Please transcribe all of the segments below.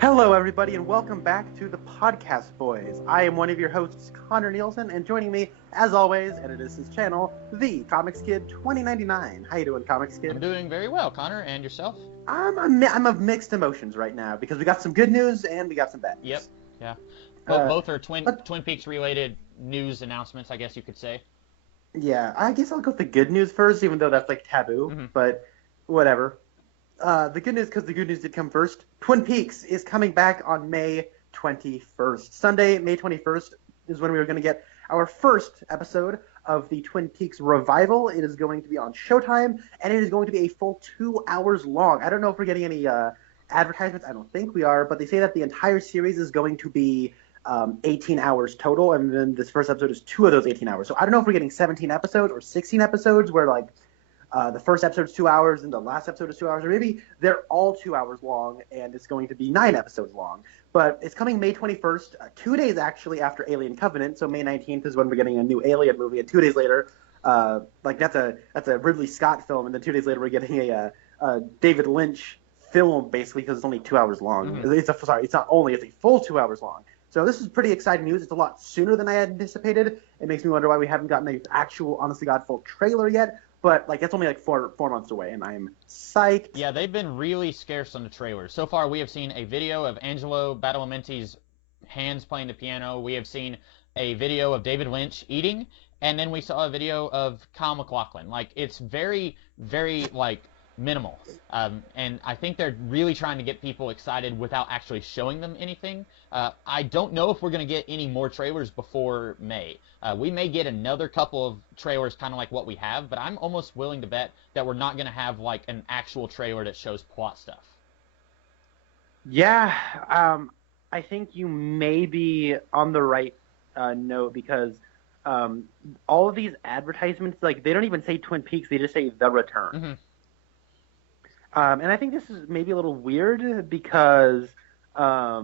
Hello, everybody, and welcome back to the Podcast Boys. I am one of your hosts, Connor Nielsen, and joining me, as always, and it is his channel, the Comics Kid 2099. How you doing, Comics Kid? I'm doing very well, Connor, and yourself? I'm of mixed emotions right now because we got some good news and we got some bad news. Yep, yeah. Both are Twin Peaks related news announcements, I guess you could say. Yeah, I guess I'll go with the good news first, even though that's like taboo, but whatever. The good news, because the good news did come first. Twin Peaks is coming back on May 21st. Sunday, May 21st is when we are going to get our first episode of the Twin Peaks revival. It is going to be on Showtime, and it is going to be a full 2 hours long. I don't know if we're getting any advertisements. I don't think we are, but they say that the entire series is going to be 18 hours total, and then this first episode is 2 of those 18 hours. So I don't know if we're getting 17 episodes or 16 episodes where, like, the first episode is 2 hours and the last episode is 2 hours, or maybe they're all 2 hours long and it's going to be 9 episodes long. But it's coming May 21st, 2 days actually after Alien Covenant. So May 19th is when we're getting a new Alien movie, and 2 days later, that's a Ridley Scott film, and then 2 days later we're getting a David Lynch film, basically, because it's only 2 hours long. It's a full 2 hours long. So this is pretty exciting news. It's a lot sooner than I had anticipated. It makes me wonder why we haven't gotten an actual, honest to God, full trailer yet. But, like, that's only, like, four months away, and I'm psyched. Yeah, they've been really scarce on the trailers. So far, we have seen a video of Angelo Badalamenti's hands playing the piano. We have seen a video of David Lynch eating. And then we saw a video of Kyle MacLachlan. Like, it's very, very, like, minimal. And I think they're really trying to get people excited without actually showing them anything. I don't know if we're going to get any more trailers before May. We may get another couple of trailers kind of like what we have, but I'm almost willing to bet that we're not going to have like an actual trailer that shows plot stuff. Yeah, I think you may be on the right note, because all of these advertisements, like, they don't even say Twin Peaks, they just say The Return. And I think this is maybe a little weird because, I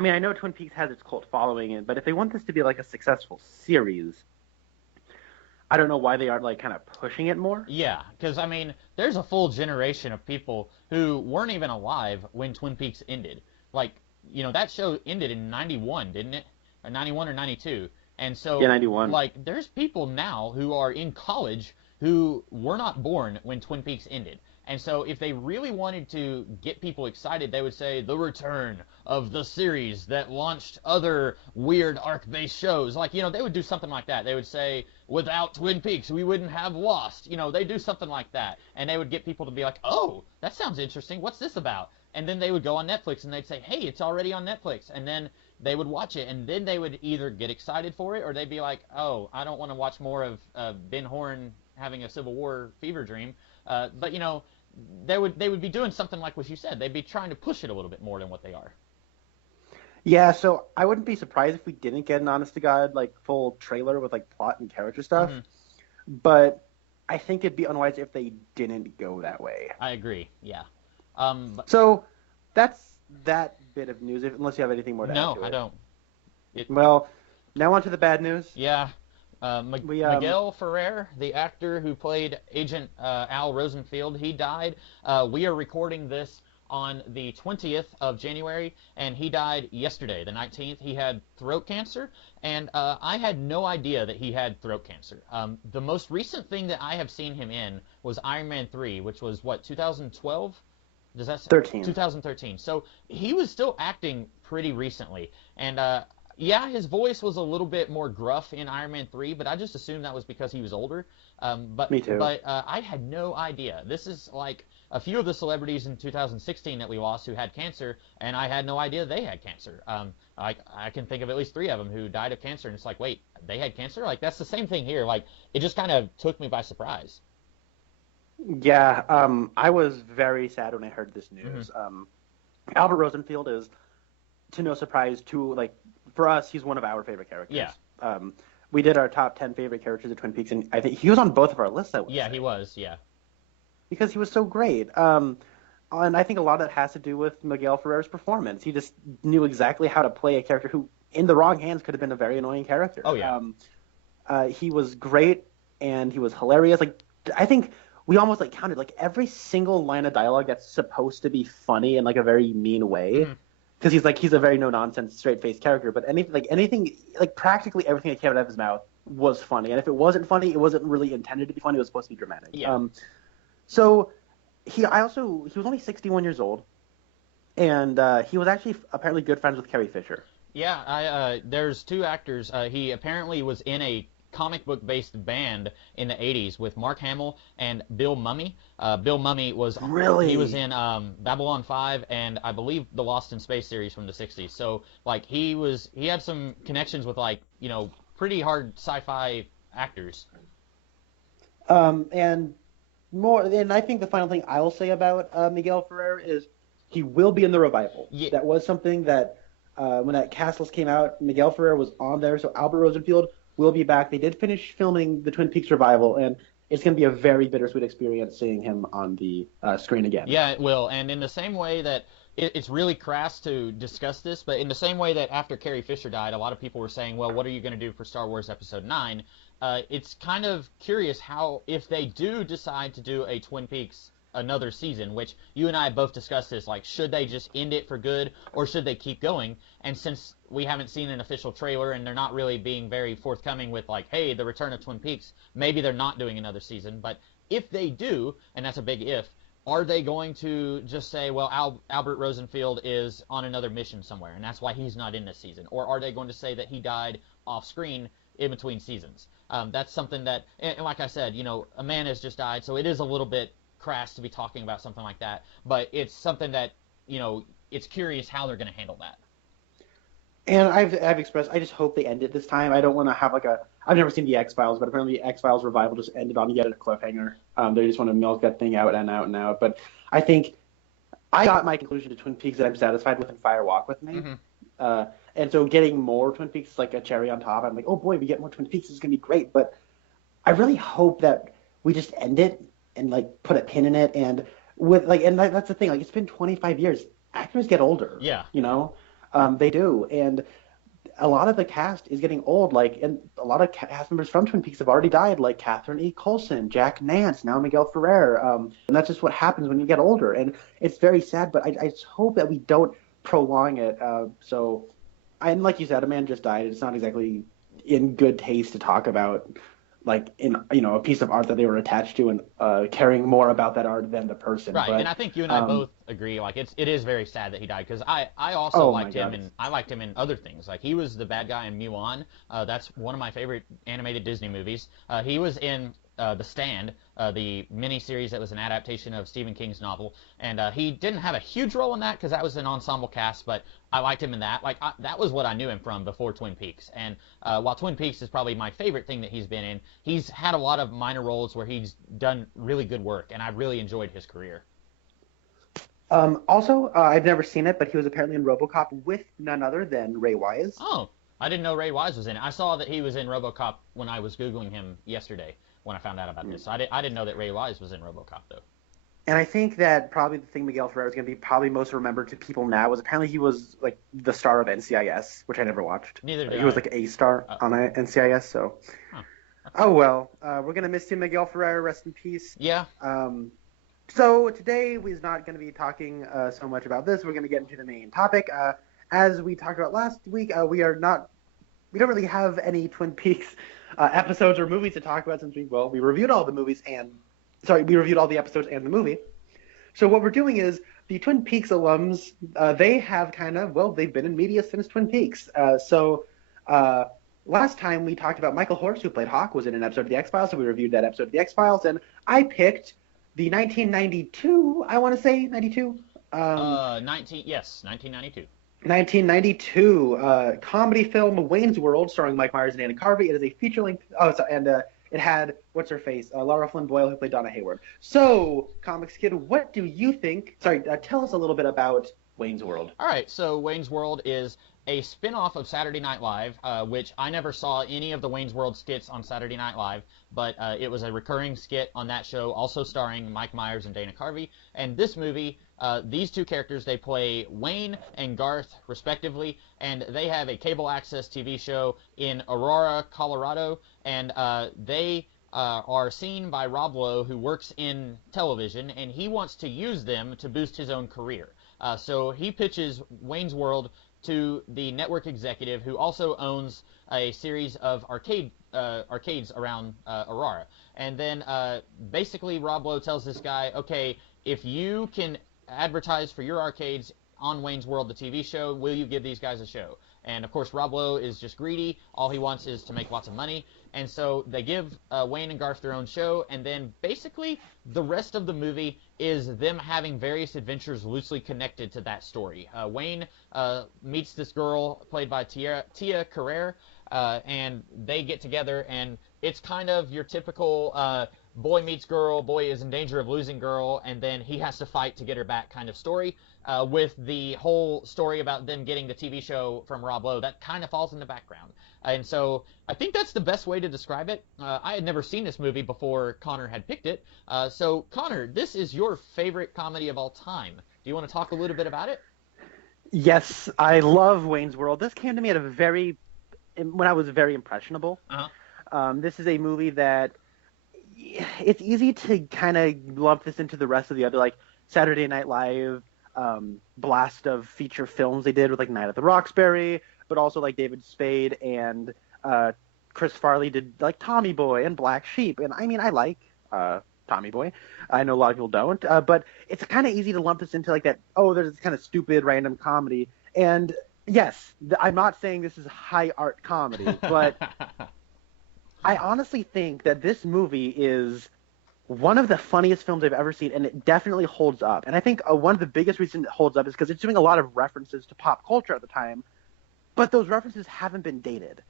mean, I know Twin Peaks has its cult following, but if they want this to be like a successful series, I don't know why they aren't, like, kind of pushing it more. Yeah, because, I mean, there's a full generation of people who weren't even alive when Twin Peaks ended. Like, you know, that show ended in 91, didn't it? Or 91 or 92. And so, yeah, 91. Like, there's people now who are in college who were not born when Twin Peaks ended. And so if they really wanted to get people excited, they would say, the return of the series that launched other weird arc-based shows. Like, you know, they would do something like that. They would say, without Twin Peaks, we wouldn't have Lost. You know, they do something like that. And they would get people to be like, oh, that sounds interesting. What's this about? And then they would go on Netflix and they'd say, hey, it's already on Netflix. And then they would watch it, and then they would either get excited for it, or they'd be like, oh, I don't want to watch more of Ben Horn having a Civil War fever dream. But, you know, they would be doing something like what you said. They'd be trying to push it a little bit more than what they are. Yeah, so I wouldn't be surprised if we didn't get an honest-to-God, like, full trailer with, like, plot and character stuff. But I think it'd be unwise if they didn't go that way. I agree, yeah. So that's that bit of news, unless you have anything more to add to it. No, I don't. Well, now on to the bad news. Yeah. Miguel Ferrer, the actor who played Agent Al Rosenfield, he died. We are recording this on the 20th of January, and he died yesterday, the 19th. He had throat cancer, and I had no idea that he had throat cancer. The most recent thing that I have seen him in was Iron Man 3, which was, what, 2012? Does that 13. 2013. So he was still acting pretty recently, and yeah, his voice was a little bit more gruff in Iron Man 3, but I just assumed that was because he was older. Me too. But I had no idea. This is like a few of the celebrities in 2016 that we lost who had cancer, and I had no idea they had cancer. I can think of at least 3 of them who died of cancer, and it's like, wait, they had cancer? Like, that's the same thing here. Like, it just kind of took me by surprise. Yeah, I was very sad when I heard this news. Albert Rosenfield is, to no surprise, for us, he's one of our favorite characters. Yeah. We did our top 10 favorite characters of Twin Peaks, and I think he was on both of our lists. Yeah, he was, yeah. Because he was so great. And I think a lot of that has to do with Miguel Ferrer's performance. He just knew exactly how to play a character who, in the wrong hands, could have been a very annoying character. Oh, yeah. He was great, and he was hilarious. Like, I think we almost like counted like every single line of dialogue that's supposed to be funny in like a very mean way. Because he's a very no nonsense, straight faced character. But anything like practically everything that came out of his mouth was funny. And if it wasn't funny, it wasn't really intended to be funny. It was supposed to be dramatic. Yeah. So he was only 61 years old, and he was actually apparently good friends with Carrie Fisher. Yeah, there's two actors. He apparently was in a comic book based band in the 80s with Mark Hamill and Bill Mummy. Bill Mummy was he was in Babylon 5 and I believe the Lost in Space series from the 60s. So like he had some connections with like, you know, pretty hard sci-fi actors. And I think the final thing I'll say about Miguel Ferrer is he will be in the revival. Yeah. That was something that when that cast list came out, Miguel Ferrer was on there, so Albert Rosenfield will be back. They did finish filming the Twin Peaks revival, and it's going to be a very bittersweet experience seeing him on the screen again. Yeah, it will. And in the same way that it's really crass to discuss this, but in the same way that after Carrie Fisher died, a lot of people were saying, well, what are you going to do for Star Wars Episode 9? It's kind of curious how, if they do decide to do a Twin Peaks another season, which you and I both discussed this, like, should they just end it for good, or should they keep going? And since we haven't seen an official trailer, and they're not really being very forthcoming with, like, hey, the return of Twin Peaks, maybe they're not doing another season, but if they do, and that's a big if, are they going to just say, well, Albert Rosenfield is on another mission somewhere, and that's why he's not in this season? Or are they going to say that he died off-screen in between seasons? That's something that, and like I said, you know, a man has just died, so it is a little bit crass to be talking about something like that, but it's something that, you know, it's curious how they're going to handle that. And I've expressed, I just hope they end it this time. I don't want to have like I've never seen the X-Files, but apparently the X-Files revival just ended on yet a cliffhanger. They just want to milk that thing out and out and out. But I think I got my conclusion to Twin Peaks that I'm satisfied with in Fire Walk with Me. And so getting more Twin Peaks is like a cherry on top. I'm like, oh boy, we get more Twin Peaks, this is going to be great. But I really hope that we just end it and like put a pin in it, and that's the thing. Like, it's been 25 years. Actors get older. Yeah. You know, they do, and a lot of the cast is getting old. Like, and a lot of cast members from Twin Peaks have already died, like Catherine E. Coulson, Jack Nance, now Miguel Ferrer. And that's just what happens when you get older, and it's very sad. But I just hope that we don't prolong it. And like you said, a man just died. It's not exactly in good taste to talk about, like, in, you know, a piece of art that they were attached to, and caring more about that art than the person. Right, but, and I think you and I both agree. Like, it is very sad that he died, because I also liked him, and I liked him in other things. Like, he was the bad guy in Mulan. That's one of my favorite animated Disney movies. He was in The Stand, the miniseries that was an adaptation of Stephen King's novel, and he didn't have a huge role in that because that was an ensemble cast, but I liked him in that. Like, that was what I knew him from before Twin Peaks. And while Twin Peaks is probably my favorite thing that he's been in, he's had a lot of minor roles where he's done really good work, and I really enjoyed his career. Also, I've never seen it, but he was apparently in RoboCop with none other than Ray Wise. Oh, I didn't know Ray Wise was in it. I saw that he was in RoboCop when I was Googling him yesterday when I found out about this. So I didn't know that Ray Wise was in RoboCop, though. And I think that probably the thing Miguel Ferrer is going to be probably most remembered to people now was apparently he was like the star of NCIS, which I never watched. Neither did I. He was like a star on NCIS, so. Huh. Oh, well. We're going to miss you, Miguel Ferrer. Rest in peace. Yeah. So today we're not going to be talking so much about this. We're going to get into the main topic. As we talked about last week, we don't really have any Twin Peaks episodes or movies to talk about since we reviewed all the movies we reviewed all the episodes and the movie. So what we're doing is the Twin Peaks alums, they have they've been in media since Twin Peaks. Last time we talked about Michael Horst, who played Hawk, was in an episode of The X-Files, so we reviewed that episode of The X-Files, and I picked the 1992, I want to say, 92? 1992. 1992 comedy film Wayne's World, starring Mike Myers and Dana Carvey. It is a feature-length. It had what's her face, Laura Flynn Boyle, who played Donna Hayward. So, Comics Kid, what do you think? Tell us a little bit about Wayne's World. All right, so Wayne's World is a spin-off of Saturday Night Live, which I never saw any of the Wayne's World skits on Saturday Night Live, but it was a recurring skit on that show, also starring Mike Myers and Dana Carvey. And this movie, these two characters, they play Wayne and Garth, respectively, and they have a cable access TV show in Aurora, Colorado, and they are seen by Rob Lowe, who works in television, and he wants to use them to boost his own career. So he pitches Wayne's World to the network executive, who also owns a series of arcades around Aurora. And then basically Rob Lowe tells this guy, okay, if you can advertise for your arcades on Wayne's World, the TV show, will you give these guys a show? And of course, Rob Lowe is just greedy. All he wants is to make lots of money. And so they give Wayne and Garth their own show, and then basically the rest of the movie is them having various adventures loosely connected to that story. Wayne meets this girl played by Tia Carrere, and they get together, and it's kind of your typical boy meets girl, boy is in danger of losing girl, and then he has to fight to get her back kind of story, with the whole story about them getting the TV show from Rob Lowe. That kind of falls in the background. And so I think that's the best way to describe it. I had never seen this movie before Connor had picked it. So, Connor, this is your favorite comedy of all time. Do you want to talk a little bit about it? Yes, I love Wayne's World. This came to me when I was very impressionable. Uh-huh. This is a movie that it's easy to kind of lump this into the rest of the other, like, Saturday Night Live blast of feature films they did with, like, Night at the Roxbury, but also, like, David Spade and Chris Farley did, like, Tommy Boy and Black Sheep. And, I mean, I like Tommy Boy. I know a lot of people don't. But it's kind of easy to lump this into, like, that, there's this kind of stupid, random comedy. And, yes, I'm not saying this is high art comedy, but I honestly think that this movie is one of the funniest films I've ever seen, and it definitely holds up. And I think one of the biggest reasons it holds up is because it's doing a lot of references to pop culture at the time, but those references haven't been dated.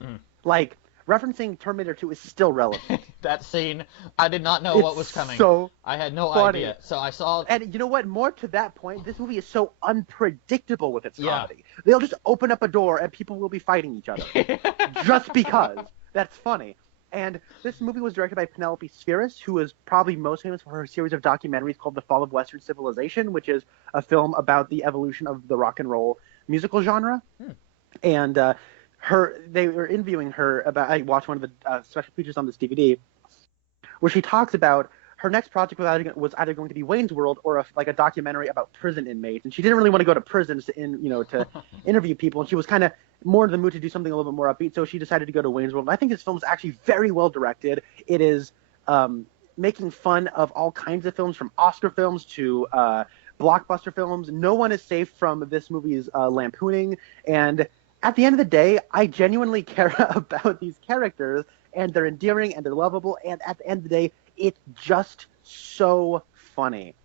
Like, referencing Terminator 2 is still relevant. That scene, I did not know what was coming. I had no idea. So I saw... And you know what? More to that point, this movie is so unpredictable with its comedy. They'll just open up a door and people will be fighting each other. Just because. That's funny. And this movie was directed by Penelope Spheris, who is probably most famous for her series of documentaries called The Fall of Western Civilization, which is a film about the evolution of the rock and roll musical genre. And they were interviewing her about. I watched one of the special features on this DVD, where she talks about her next project was either going to be Wayne's World or a documentary about prison inmates, and she didn't really want to go to prisons to interview people, and she was kind of more in the mood to do something a little bit more upbeat, so she decided to go to Wayne's World. And I think this film is actually very well directed. It is making fun of all kinds of films, from Oscar films to blockbuster films. No one is safe from this movie's lampooning, and at the end of the day, I genuinely care about these characters, and they're endearing and they're lovable, and at the end of the day, it's just so funny.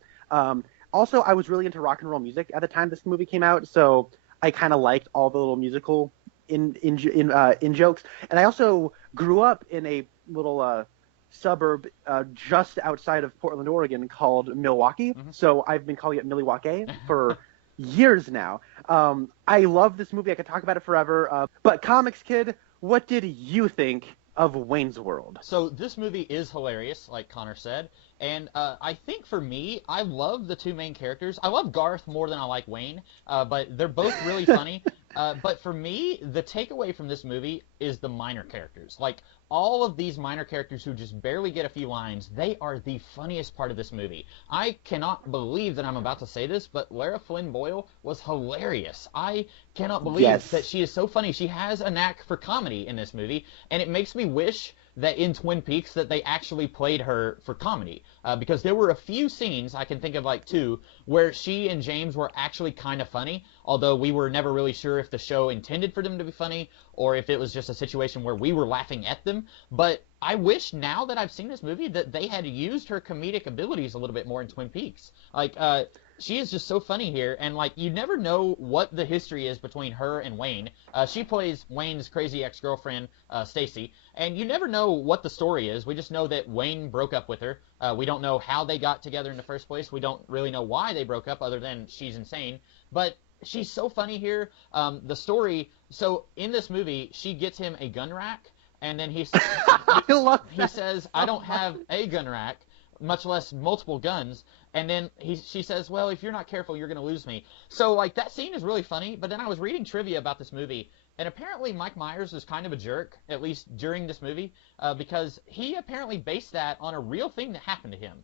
Also, I was really into rock and roll music at the time this movie came out, so I kind of liked all the little musical in jokes. And I also grew up in a little suburb just outside of Portland, Oregon, called Milwaukee. So I've been calling it Milwaukee for years now. I love this movie. I could talk about it forever. But Comics Kid, what did you think of Wayne's World? So this movie is hilarious, like Connor said, and I think for me, I love the two main characters. I love Garth more than I like Wayne, but they're both really funny. But for me, the takeaway from this movie is the minor characters. Like, all of these minor characters who just barely get a few lines, they are the funniest part of this movie. I cannot believe that I'm about to say this, but Lara Flynn Boyle was hilarious. I cannot believe that she is so funny. She has a knack for comedy in this movie, and it makes me wish that in Twin Peaks that they actually played her for comedy, because there were a few scenes, I can think of like two, where she and James were actually kind of funny, although we were never really sure if the show intended for them to be funny or if it was just a situation where we were laughing at them. But I wish, now that I've seen this movie, that they had used her comedic abilities a little bit more in Twin Peaks. Like, she is just so funny here, and, like, you never know what the history is between her and Wayne. She plays Wayne's crazy ex-girlfriend, Stacy, and you never know what the story is. We just know that Wayne broke up with her. We don't know how they got together in the first place. We don't really know why they broke up, other than she's insane. But she's so funny here. The story, so in this movie, she gets him a gun rack, and then he says, I don't have a gun rack, much less multiple guns. And then she says, well, if you're not careful, you're going to lose me. So, like, that scene is really funny. But then I was reading trivia about this movie, And apparently Mike Myers was kind of a jerk, at least during this movie, because he apparently based that on a real thing that happened to him.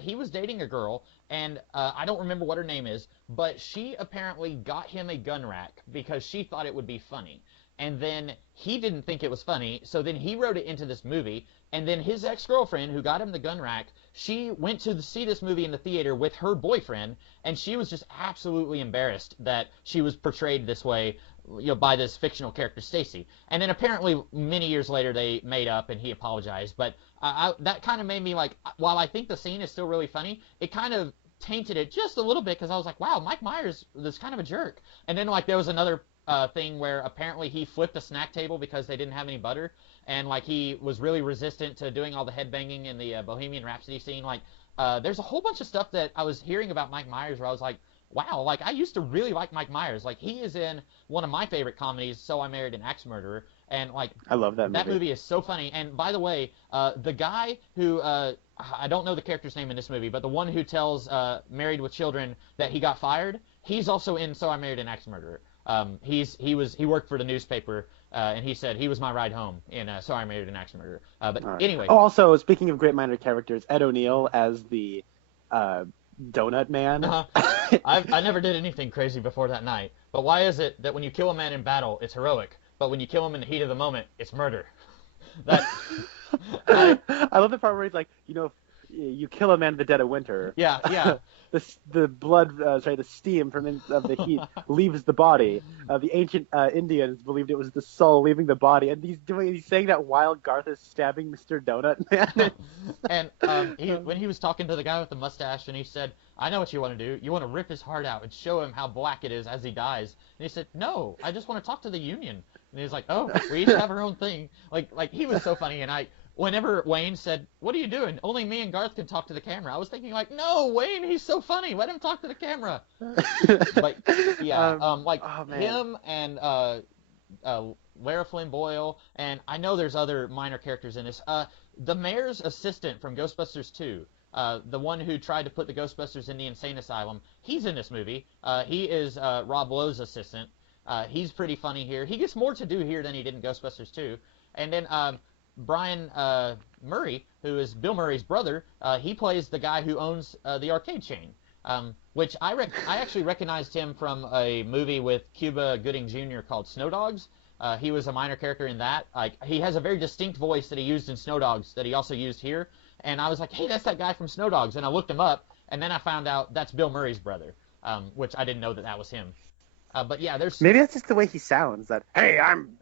He was dating a girl, and I don't remember what her name is, but she apparently got him a gun rack because she thought it would be funny. And then he didn't think it was funny, so then he wrote it into this movie, and then his ex-girlfriend, who got him the gun rack, she went to see this movie in the theater with her boyfriend, and she was just absolutely embarrassed that she was portrayed this way, by this fictional character, Stacy. And then apparently many years later they made up and he apologized, but that kind of made me like, while I think the scene is still really funny, it kind of tainted it just a little bit because I was like, wow, Mike Myers is kind of a jerk. And then like there was another thing where apparently he flipped a snack table because they didn't have any butter, and like he was really resistant to doing all the headbanging in the Bohemian Rhapsody scene. Like there's a whole bunch of stuff that I was hearing about Mike Myers where I was like, wow, like I used to really like Mike Myers. Like he is in one of my favorite comedies, So I Married an Axe Murderer, and like I love that movie. That movie is so funny. And by the way, the guy who I don't know the character's name in this movie, but the one who tells Married with Children that he got fired, he's also in So I Married an Axe Murderer. He worked for the newspaper, and he said he was my ride home in So I Married an Axe Murderer. But right. Anyway. Oh, also speaking of great minor characters, Ed O'Neill as the Donut Man. I never did anything crazy before that night. But why is it that when you kill a man in battle, it's heroic, but when you kill him in the heat of the moment, it's murder? I love the part where he's like, you kill a man in the dead of winter. Yeah. The blood, the steam of the heat leaves the body. The ancient Indians believed it was the soul leaving the body, and he's saying that while Garth is stabbing Mr. Donut Man. And when he was talking to the guy with the mustache, and he said, "I know what you want to do. You want to rip his heart out and show him how black it is as he dies." And he said, "No, I just want to talk to the Union." And he's like, "Oh, we each have our own thing." Like he was so funny, and whenever Wayne said, "What are you doing? Only me and Garth can talk to the camera," I was thinking like, "No, Wayne, he's so funny. Let him talk to the camera." But yeah, him and Lara Flynn Boyle, and I know there's other minor characters in this. The mayor's assistant from Ghostbusters 2, the one who tried to put the Ghostbusters in the insane asylum, he's in this movie. He is Rob Lowe's assistant. He's pretty funny here. He gets more to do here than he did in Ghostbusters 2. And then Brian Murray, who is Bill Murray's brother, he plays the guy who owns the arcade chain, which I actually recognized him from a movie with Cuba Gooding Jr. called Snow Dogs. He was a minor character in that. Like he has a very distinct voice that he used in Snow Dogs that he also used here. And I was like, hey, that's that guy from Snow Dogs. And I looked him up, and then I found out that's Bill Murray's brother, which I didn't know that was him. But yeah, there's... Maybe that's just the way he sounds, that, hey, I'm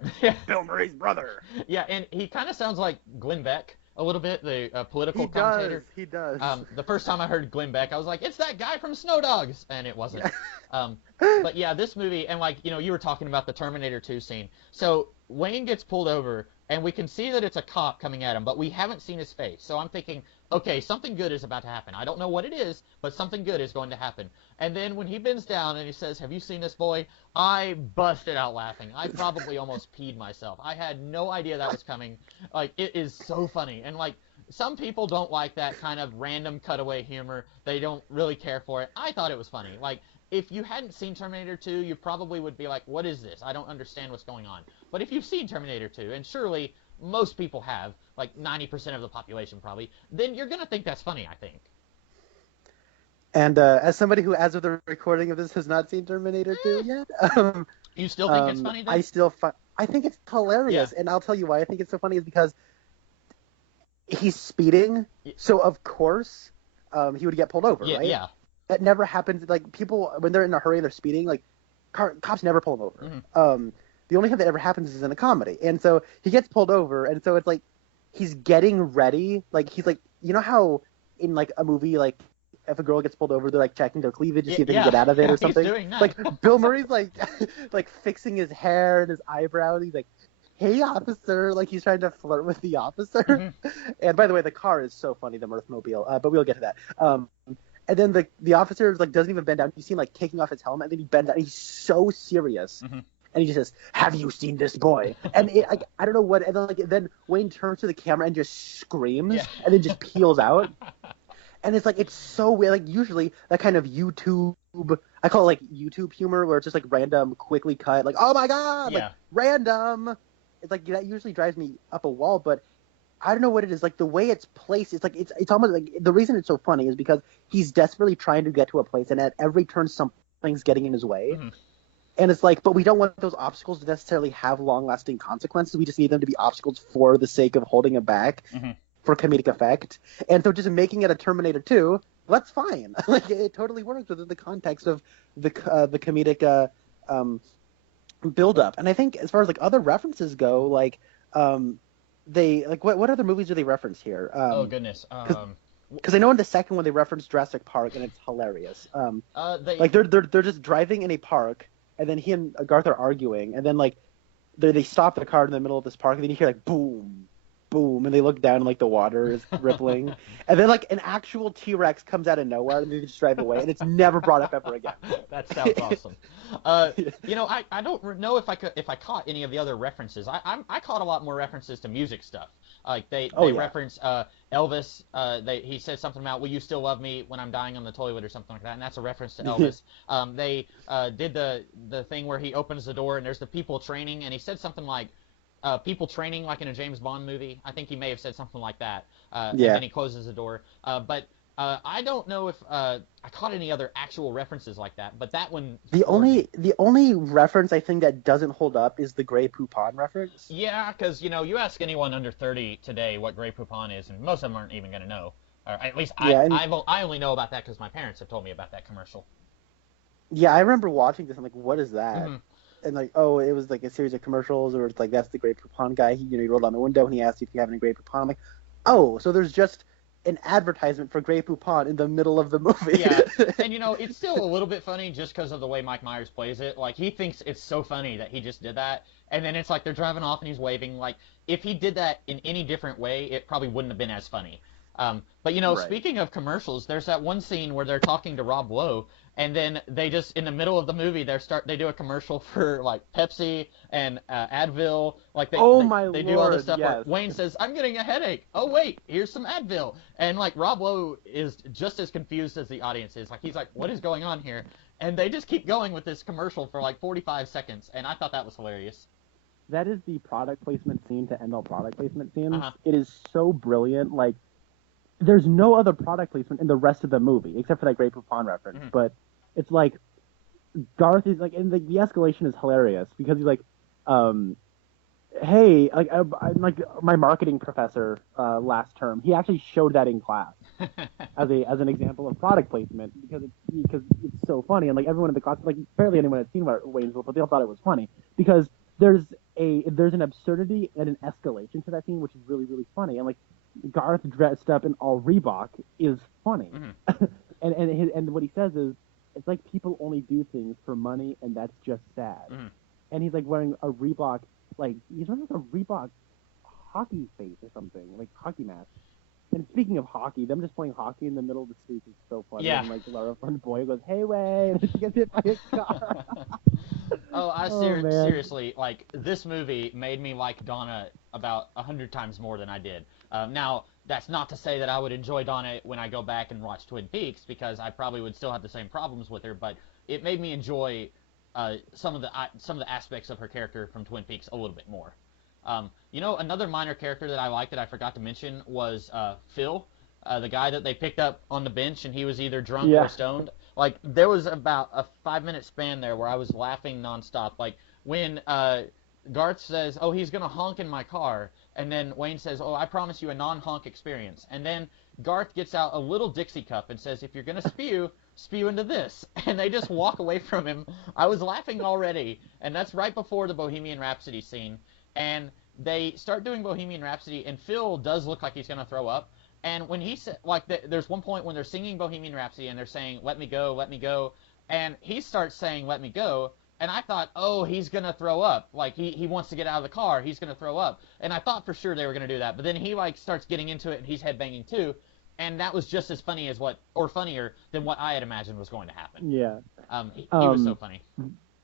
Bill Murray's brother. Yeah, and he kind of sounds like Glenn Beck a little bit, the political commentator. He does. The first time I heard Glenn Beck, I was like, it's that guy from Snow Dogs! And it wasn't. But yeah, this movie, and like, you were talking about the Terminator 2 scene. So Wayne gets pulled over, and we can see that it's a cop coming at him, but we haven't seen his face. So I'm thinking, okay, something good is about to happen. I don't know what it is, but something good is going to happen. And then when he bends down and he says, have you seen this boy? I busted out laughing. I probably almost peed myself. I had no idea that was coming. Like, it is so funny. And like, some people don't like that kind of random cutaway humor. They don't really care for it. I thought it was funny. Like, if you hadn't seen Terminator 2, you probably would be like, what is this? I don't understand what's going on. But if you've seen Terminator 2, and surely most people have, like 90% of the population probably, then you're going to think that's funny, I think. And as somebody who, as of the recording of this, has not seen Terminator 2 yet, you still think it's funny, then? I think it's hilarious. Yeah. And I'll tell you why I think it's so funny is because he's speeding, so of course he would get pulled over, right? Yeah. That never happens. Like, people, when they're in a hurry and they're speeding, like, cops never pull them over. Mm-hmm. The only time that ever happens is in a comedy. And so he gets pulled over, and so it's like he's getting ready. Like, he's like, you know how in, like, a movie, like, if a girl gets pulled over, they're, like, checking their cleavage to see if they can get out of it or something? He's doing that. Like, Bill Murray's, like, like, fixing his hair and his eyebrows. He's like, hey, officer. Like, he's trying to flirt with the officer. Mm-hmm. And, by the way, the car is so funny, the Mirthmobile. But we'll get to that. And then the officer, like, doesn't even bend down. You see him, like, taking off his helmet, and then he bends down. And he's so serious. Mm-hmm. And he just says, have you seen this boy? And I don't know what. And then, then Wayne turns to the camera and just screams and then just peels out. And it's like, it's so weird. Like, usually that kind of YouTube, I call it like YouTube humor, where it's just like random, quickly cut, like, oh my god, like random. It's like, that usually drives me up a wall, but I don't know what it is. Like, the way it's placed, it's like, it's almost like, the reason it's so funny is because he's desperately trying to get to a place, and at every turn something's getting in his way. Mm-hmm. And it's like, but we don't want those obstacles to necessarily have long-lasting consequences. We just need them to be obstacles for the sake of holding it back. Mm-hmm. For comedic effect, and so just making it a Terminator 2, that's fine. Like, it totally works within the context of the comedic build up. And I think as far as like other references go, like they like what other movies do they reference here? Oh goodness. Because I know in the second one they reference Jurassic Park, and it's hilarious. Like they're just driving in a park, and then he and Garth are arguing, and then like they stop the car in the middle of this park, and then you hear like boom. Boom, and they look down and like the water is rippling, and then like an actual T-Rex comes out of nowhere and they just drive away, and it's never brought up ever again. That sounds awesome. I don't know if I caught any of the other references. I caught a lot more references to music stuff. Like they reference Elvis. He says something about "Will you still love me when I'm dying on the toilet" or something like that, and that's a reference to Elvis. They did the thing where he opens the door and there's the people training, and he said something like. People training like in a James Bond movie. I think he may have said something like that. And then he closes the door. But I don't know if I caught any other actual references like that. But that one. The only reference I think that doesn't hold up is the Grey Poupon reference. Yeah, because you ask anyone under 30 today what Grey Poupon is, and most of them aren't even going to know. Or at least I only know about that because my parents have told me about that commercial. Yeah, I remember watching this. I'm like, what is that? Mm-hmm. And like, oh, it was like a series of commercials, or it's like, that's the Grey Poupon guy. He rolled down the window and he asked if you have any Grey Poupon. I'm like, oh, so there's just an advertisement for Grey Poupon in the middle of the movie. Yeah, and it's still a little bit funny just because of the way Mike Myers plays it. Like, he thinks it's so funny that he just did that, and then it's like they're driving off and he's waving. Like, if he did that in any different way, it probably wouldn't have been as funny. But right. Speaking of commercials, there's that one scene where they're talking to Rob Lowe, and then they just, in the middle of the movie, they do a commercial for like Pepsi and Advil. Like they do all this stuff. Yes. Like Wayne says, "I'm getting a headache. Oh wait, here's some Advil." And like Rob Lowe is just as confused as the audience is. Like, he's like, "What is going on here?" And they just keep going with this commercial for like 45 seconds, and I thought that was hilarious. That is the product placement scene to end all product placement scenes. Uh-huh. It is so brilliant. Like, there's no other product placement in the rest of the movie except for that Grey Poupon reference. Mm-hmm. But it's like Garth is like, and the escalation is hilarious because he's like, hey, like my marketing professor last term, he actually showed that in class as an example of product placement because it's so funny, and like everyone in the class, like barely anyone had seen Wayne's World, but they all thought it was funny because there's an absurdity and an escalation to that scene, which is really, really funny, and like Garth dressed up in all Reebok is funny. Mm-hmm. and what he says is, it's like people only do things for money, and that's just sad. Mm-hmm. And he's like wearing a Reebok, like he's wearing like a Reebok hockey face or something, like hockey mask. And speaking of hockey, them just playing hockey in the middle of the street is so funny. Yeah. And like Lara Flynn boy goes, "Hey Wayne," and she gets hit by his car. Seriously, like, this movie made me like Donna about 100 times more than I did. Now, that's not to say that I would enjoy Donna when I go back and watch Twin Peaks, because I probably would still have the same problems with her, but it made me enjoy some of the aspects of her character from Twin Peaks a little bit more. Another minor character that I liked that I forgot to mention was Phil, the guy that they picked up on the bench, and he was either drunk or stoned. Like, there was about a 5-minute span there where I was laughing nonstop. Like, when Garth says, "Oh, he's going to honk in my car," and then Wayne says, "Oh, I promise you a non-honk experience." And then Garth gets out a little Dixie cup and says, "If you're going to spew into this." And they just walk away from him. I was laughing already, and that's right before the Bohemian Rhapsody scene. And they start doing Bohemian Rhapsody, and Phil does look like he's going to throw up. And when he said, like, there's one point when they're singing Bohemian Rhapsody, and they're saying, "Let me go, let me go," and he starts saying, "Let me go," and I thought, oh, he's going to throw up. Like, he wants to get out of the car, he's going to throw up. And I thought for sure they were going to do that, but then he, like, starts getting into it, and he's headbanging too, and that was just as funny as funnier than what I had imagined was going to happen. Yeah. He was so funny.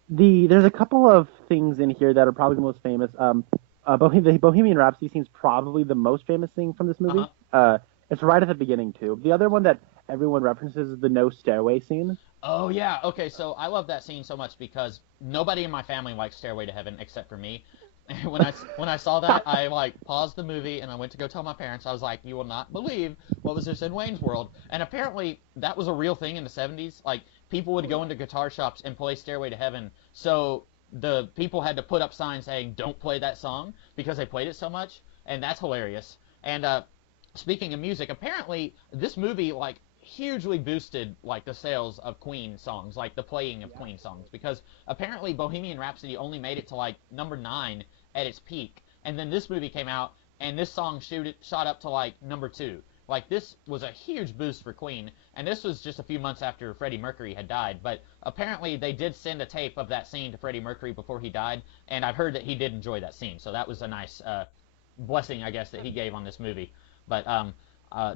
There's a couple of things in here that are probably the most famous. The Bohemian Rhapsody scene is probably the most famous thing from this movie. Uh-huh. It's right at the beginning too. The other one that everyone references is the no stairway scene. Oh yeah, okay. So I love that scene so much because nobody in my family likes Stairway to Heaven except for me. When I saw that, I like paused the movie and I went to go tell my parents. I was like, "You will not believe what was this in Wayne's World." And apparently that was a real thing in the 70s. Like people would go into guitar shops and play Stairway to Heaven. So the people had to put up signs saying, "Don't play that song," because they played it so much, and that's hilarious. And speaking of music, apparently this movie like hugely boosted like the sales of Queen songs, like the playing of Queen songs, because apparently Bohemian Rhapsody only made it to like number 9 at its peak, and then this movie came out and this song shot up to like number 2. Like this was a huge boost for Queen, and this was just a few months after Freddie Mercury had died, but apparently they did send a tape of that scene to Freddie Mercury before he died, and I've heard that he did enjoy that scene, so that was a nice blessing, I guess, that he gave on this movie. But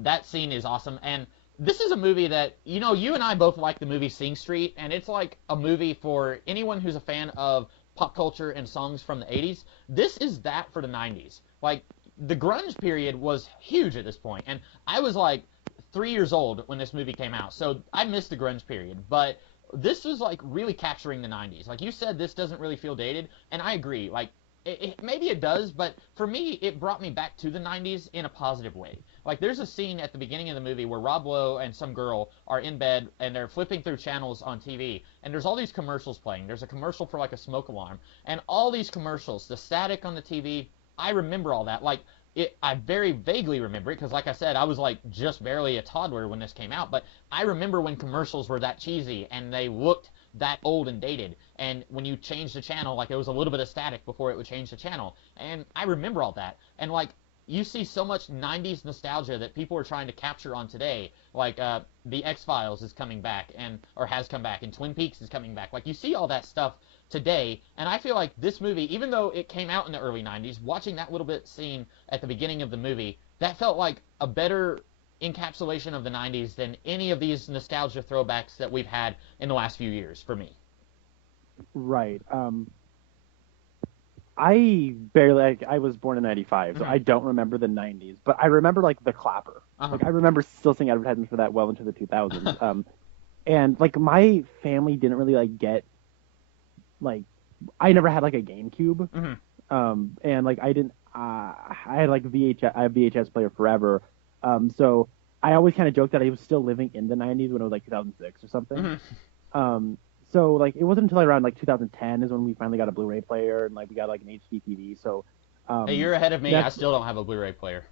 that scene is awesome, and this is a movie that, you know, you and I both like the movie Sing Street, and it's like a movie for anyone who's a fan of pop culture and songs from the 80s. This is that for the 90s. Like, the grunge period was huge at this point, and I was like 3 years old when this movie came out, so I missed the grunge period, but this was like really capturing the 90s. Like you said, this doesn't really feel dated, and I agree. Like, maybe it does, but for me, it brought me back to the 90s in a positive way. Like, there's a scene at the beginning of the movie where Rob Lowe and some girl are in bed, and they're flipping through channels on TV, and there's all these commercials playing. There's a commercial for, like, a smoke alarm, and all these commercials, the static on the TV, I remember all that. Like, I very vaguely remember it, because, like I said, I was, like, just barely a toddler when this came out, but I remember when commercials were that cheesy, and they looked that old and dated, and when you change the channel, like, there was a little bit of static before it would change the channel, and I remember all that, and, like, you see so much 90s nostalgia that people are trying to capture on today, like, the X-Files is coming back, or has come back, and Twin Peaks is coming back, like, you see all that stuff today, and I feel like this movie, even though it came out in the early 90s, watching that little bit scene at the beginning of the movie, that felt like a better encapsulation of the 90s than any of these nostalgia throwbacks that we've had in the last few years for me. Right. I was born in 95, so I don't remember the 90s, but I remember, like, the clapper. Like, I remember still seeing advertisements for that well into the 2000s. And, like, my family didn't really, like, get, like, I never had, like, a GameCube. And, like, I had, like, I have VHS player forever. So I always kind of joked that I was still living in the 90s when it was, like, 2006 or something. So, like, it wasn't until around, like, 2010 is when we finally got a Blu-ray player, and, like, we got, like, an HD TV, so... hey, you're ahead of me. I still don't have a Blu-ray player.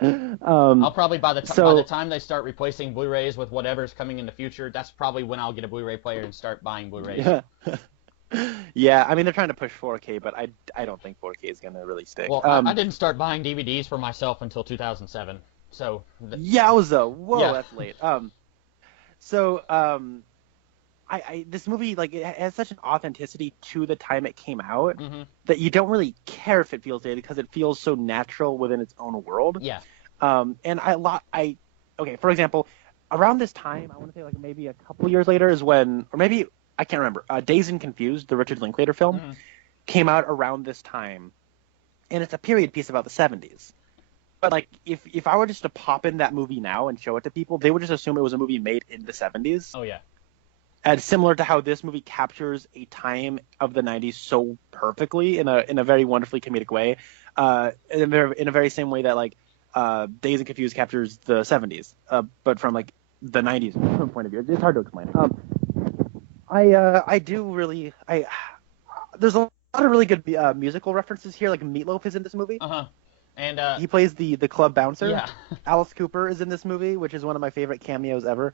I'll probably, by the time they start replacing Blu-rays with whatever's coming in the future, that's probably when I'll get a Blu-ray player and start buying Blu-rays. Yeah, I mean, they're trying to push 4K, but I don't think 4K is going to really stick. Well, I didn't start buying DVDs for myself until 2007, so... Yowza! Whoa, yeah. That's late. This movie, like, it has such an authenticity to the time it came out that you don't really care if it feels dated because it feels so natural within its own world. Yeah. And okay, for example, around this time, I want to say, like, maybe a couple years later is when, or maybe, I can't remember, Dazed and Confused, the Richard Linklater film, came out around this time, and it's a period piece about the 70s. But, like, if I were just to pop in that movie now and show it to people, they would just assume it was a movie made in the 70s. Oh, yeah. And similar to how this movie captures a time of the 90s so perfectly in a very wonderfully comedic way, in a very same way that, like, Dazed and Confused captures the 70s, but from, like, the 90s point of view. It's hard to explain. There's a lot of really good musical references here. Like, Meatloaf is in this movie. And he plays the club bouncer. Yeah. Alice Cooper is in this movie, which is one of my favorite cameos ever.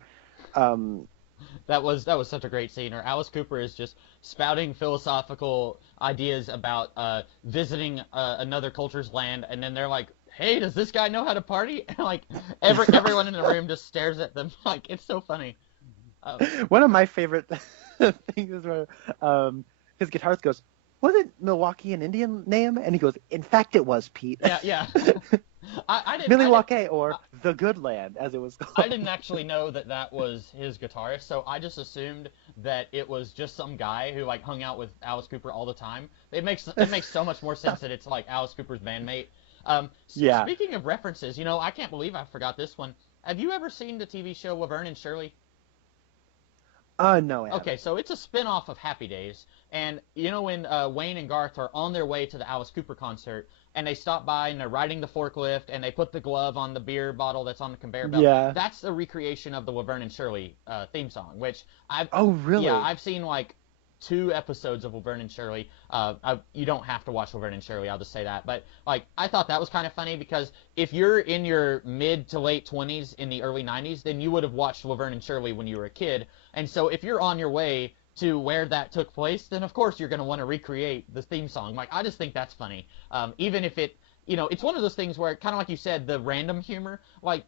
That was such a great scene. Or Alice Cooper is just spouting philosophical ideas about visiting another culture's land, and then they're like, "Hey, does this guy know how to party?" And, like, everyone in the room just stares at them. Like, it's so funny. One of my favorite things is where his guitarist goes, "Was it Milwaukee an Indian name?" And he goes, "In fact, it was, Pete." Yeah. Milwaukee, or the Good Land, as it was called. I didn't actually know that was his guitarist, so I just assumed that it was just some guy who, like, hung out with Alice Cooper all the time. It makes so much more sense that it's, like, Alice Cooper's bandmate. Yeah. Speaking of references, I can't believe I forgot this one. Have you ever seen the TV show Laverne and Shirley? No, I Okay, haven't. so it's a spin-off of Happy Days, and when Wayne and Garth are on their way to the Alice Cooper concert, and they stop by and they're riding the forklift, and they put the glove on the beer bottle that's on the conveyor belt. Yeah. That's a recreation of the Laverne and Shirley theme song, which Oh, really? yeah, I've seen like 2 episodes of Laverne and Shirley. You don't have to watch Laverne and Shirley, I'll just say that. But like, I thought that was kind of funny because if you're in your mid to late 20s in the early 90s, then you would have watched Laverne and Shirley when you were a kid. And so if you're on your way to where that took place, then of course you're going to want to recreate the theme song. Like, I just think that's funny. Even if it's one of those things where, kind of like you said, the random humor, like,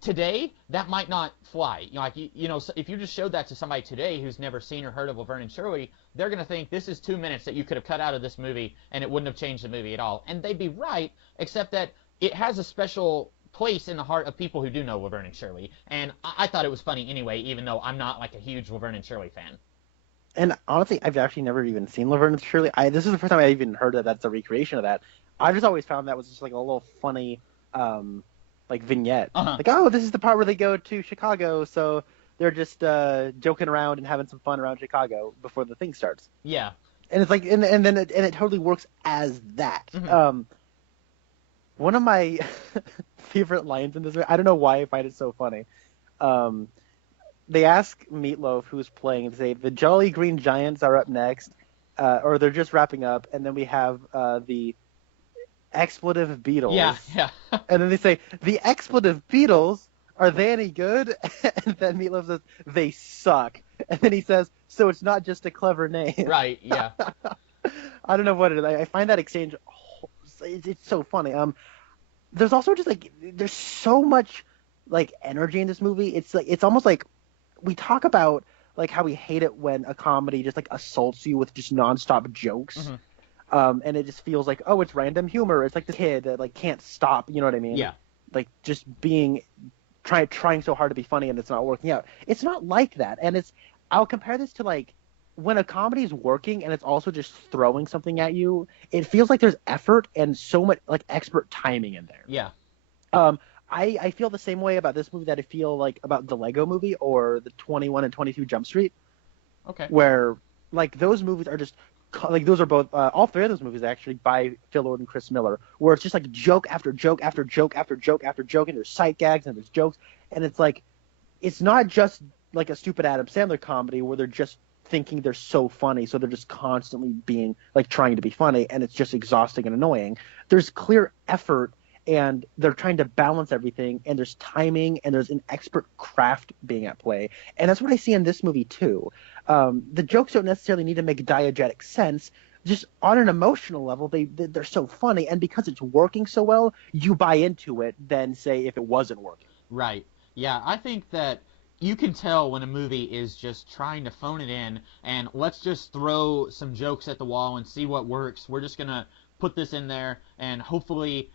today, that might not fly. If you just showed that to somebody today who's never seen or heard of Laverne and Shirley, they're going to think this is 2 minutes that you could have cut out of this movie and it wouldn't have changed the movie at all. And they'd be right, except that it has a special place in the heart of people who do know Laverne and Shirley. And I thought it was funny anyway, even though I'm not like a huge Laverne and Shirley fan. And honestly, I've actually never even seen Laverne and Shirley. This is the first time I even heard that that's a recreation of that. I just always found that was just like a little funny like vignette. Uh-huh. Like, oh, this is the part where they go to Chicago, so they're just joking around and having some fun around Chicago before the thing starts. Yeah. And it's like, and then it totally works as that. Mm-hmm. One of my favorite lines in this, I don't know why I find it so funny. They ask Meatloaf, who's playing, they say, the Jolly Green Giants are up next, or they're just wrapping up, and then we have the Expletive Beatles. Yeah. And then they say, the Expletive Beatles, are they any good? And then Meatloaf says, they suck. And then he says, so it's not just a clever name. Right, yeah. I don't know what it is. I find that exchange, it's so funny. There's also just like, there's so much like energy in this movie. It's almost like, we talk about like how we hate it when a comedy just like assaults you with just nonstop jokes. Mm-hmm. And it just feels like, oh, it's random humor. It's like the kid that like can't stop. You know what I mean? Yeah. Like just trying so hard to be funny and it's not working out. It's not like that. And I'll compare this to like when a comedy is working and it's also just throwing something at you. It feels like there's effort and so much like expert timing in there. Yeah. I feel the same way about this movie that I feel like about the Lego Movie or the 21 and 22 Jump Street. Okay. Where like those movies are just like those are both all three of those movies actually by Phil Lord and Chris Miller, where it's just like joke after joke after joke after joke after joke, and there's sight gags and there's jokes, and it's like it's not just like a stupid Adam Sandler comedy where they're just thinking they're so funny, so they're just constantly being like trying to be funny, and it's just exhausting and annoying. There's clear effort, and they're trying to balance everything, and there's timing, and there's an expert craft being at play, and that's what I see in this movie too. The jokes don't necessarily need to make diegetic sense. Just on an emotional level, they're so funny, and because it's working so well, you buy into it than, say, if it wasn't working. Right. Yeah, I think that you can tell when a movie is just trying to phone it in, and let's just throw some jokes at the wall and see what works. We're just going to put this in there, and hopefully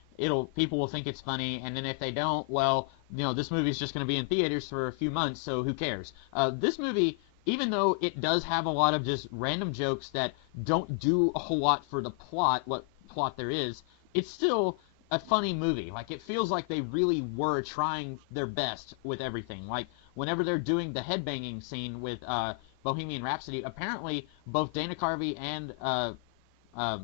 people will think it's funny, and then if they don't, well, this movie's just going to be in theaters for a few months, so who cares? This movie, even though it does have a lot of just random jokes that don't do a whole lot for the plot, what plot there is, it's still a funny movie. Like, it feels like they really were trying their best with everything. Like, whenever they're doing the headbanging scene with Bohemian Rhapsody, apparently both Dana Carvey and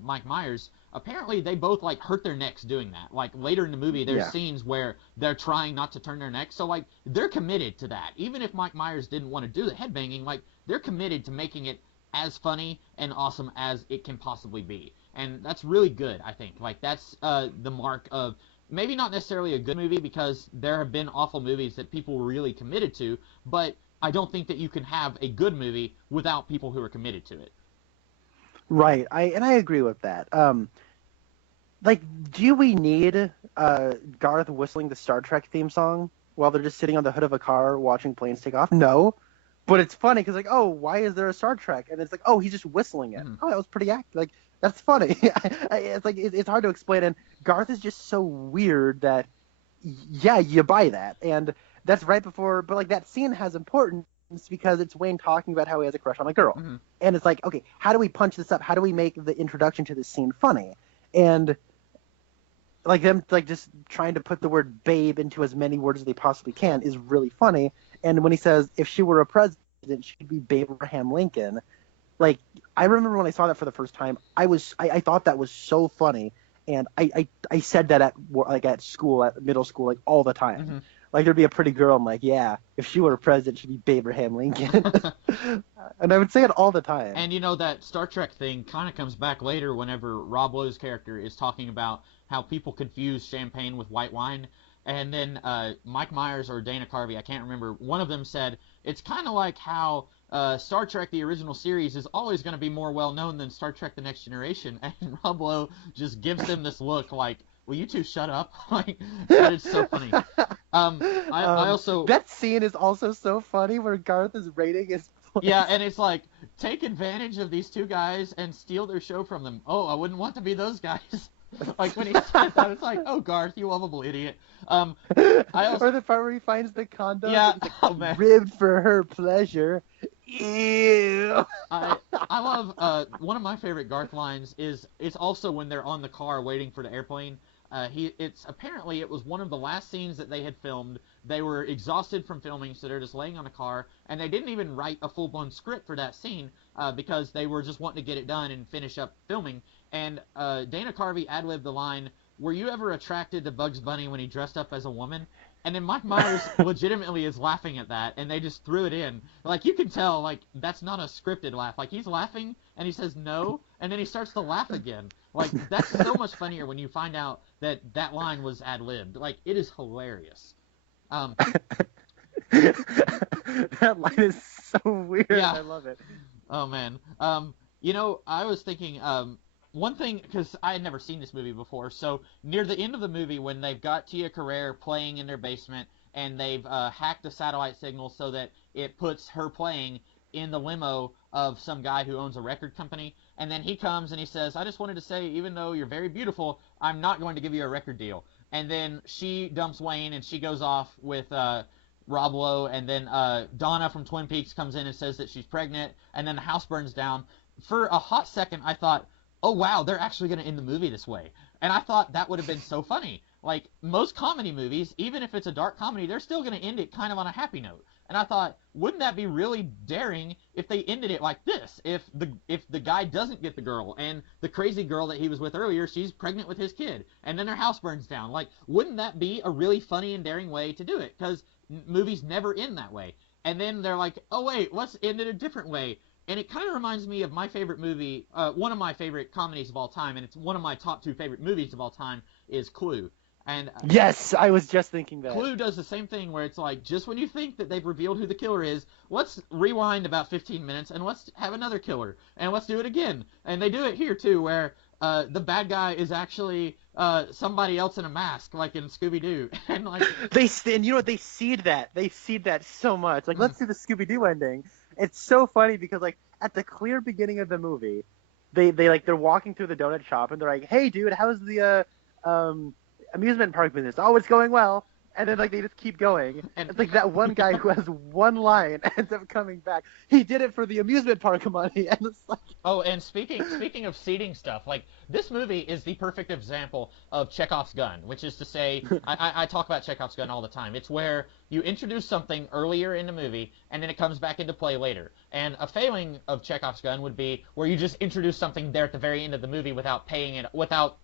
Mike Myers, apparently they both like hurt their necks doing that. Like later in the movie, there's scenes where they're trying not to turn their necks. So like they're committed to that. Even if Mike Myers didn't want to do the headbanging, like they're committed to making it as funny and awesome as it can possibly be. And that's really good, I think. Like that's the mark of maybe not necessarily a good movie, because there have been awful movies that people were really committed to, but I don't think that you can have a good movie without people who are committed to it. Right, I agree with that. Like, do we need Garth whistling the Star Trek theme song while they're just sitting on the hood of a car watching planes take off? No, but it's funny because like, oh, why is there a Star Trek? And it's like, oh, he's just whistling it. Oh, that was pretty like that's funny. It's like it's hard to explain, and Garth is just so weird that yeah, you buy that, and that's right before. But like that scene has importance because it's Wayne talking about how he has a crush on a girl. Mm-hmm. And it's like, okay, how do we punch this up? How do we make the introduction to this scene funny? And like them like just trying to put the word babe into as many words as they possibly can is really funny. And when he says if she were a president, she'd be Abraham Lincoln. Like I remember when I saw that for the first time, I thought that was so funny, and I said that at school, at middle school, like all the time. Mm-hmm. Like there'd be a pretty girl, I'm like, yeah, if she were a president, she'd be Abraham Lincoln. And I would say it all the time. And that Star Trek thing kind of comes back later whenever Rob Lowe's character is talking about how people confuse champagne with white wine. And then Mike Myers or Dana Carvey, I can't remember, one of them said, it's kind of like how Star Trek, the original series, is always going to be more well-known than Star Trek, The Next Generation. And Rob Lowe just gives him this look like, will you two shut up? Like, but it's so funny. I also... That scene is also so funny where Garth is rating his place. Yeah, and it's like, take advantage of these two guys and steal their show from them. Oh, I wouldn't want to be those guys. Like, when he said that, it's like, oh, Garth, you lovable idiot. Or the part where he finds the condom. Yeah, like, oh, man. Ribbed for her pleasure. Ew. I love, one of my favorite Garth lines is, it's also when they're on the car waiting for the airplane. Apparently it was one of the last scenes that they had filmed. They were exhausted from filming, so they're just laying on a car, and they didn't even write a full-blown script for that scene because they were just wanting to get it done and finish up filming. And Dana Carvey ad-libbed the line, "Were you ever attracted to Bugs Bunny when he dressed up as a woman?" And then Mike Myers legitimately is laughing at that, and they just threw it in. Like, you can tell, like, that's not a scripted laugh. Like, he's laughing, and he says no, and then he starts to laugh again. Like, that's so much funnier when you find out that that line was ad-libbed. Like, it is hilarious. That line is so weird. Yeah. I love it. Oh, man. I was thinking, one thing, because I had never seen this movie before, so near the end of the movie when they've got Tia Carrere playing in their basement and they've hacked the satellite signal so that it puts her playing in the limo of some guy who owns a record company, and then he comes and he says, I just wanted to say, even though you're very beautiful, I'm not going to give you a record deal. And then she dumps Wayne and she goes off with Rob Lowe, and then Donna from Twin Peaks comes in and says that she's pregnant, and then the house burns down. For a hot second, I thought, oh, wow, they're actually going to end the movie this way. And I thought that would have been so funny. Like, most comedy movies, even if it's a dark comedy, they're still going to end it kind of on a happy note. And I thought, wouldn't that be really daring if they ended it like this? If the guy doesn't get the girl, and the crazy girl that he was with earlier, she's pregnant with his kid, and then their house burns down. Like, wouldn't that be a really funny and daring way to do it? Because movies never end that way. And then they're like, oh, wait, let's end it a different way. And it kind of reminds me of my favorite movie, one of my favorite comedies of all time, and it's one of my top 2 favorite movies of all time, is Clue. And yes, I was just thinking that. Clue does the same thing where it's like, just when you think that they've revealed who the killer is, let's rewind about 15 minutes and let's have another killer. And let's do it again. And they do it here, too, where the bad guy is actually somebody else in a mask, like in Scooby-Doo. And like they seed that. They seed that so much. Like, let's do the Scooby-Doo ending. It's so funny because, like, at the clear beginning of the movie, they're walking through the donut shop and they're like, "Hey, dude, how's the amusement park business?" "Oh, it's going well." And then, like, they just keep going. And it's like that one guy who has one line ends up coming back. He did it for the amusement park money. And it's like... Oh, and speaking of seeding stuff, like, this movie is the perfect example of Chekhov's gun, which is to say, I talk about Chekhov's gun all the time. It's where you introduce something earlier in the movie, and then it comes back into play later. And a failing of Chekhov's gun would be where you just introduce something there at the very end of the movie without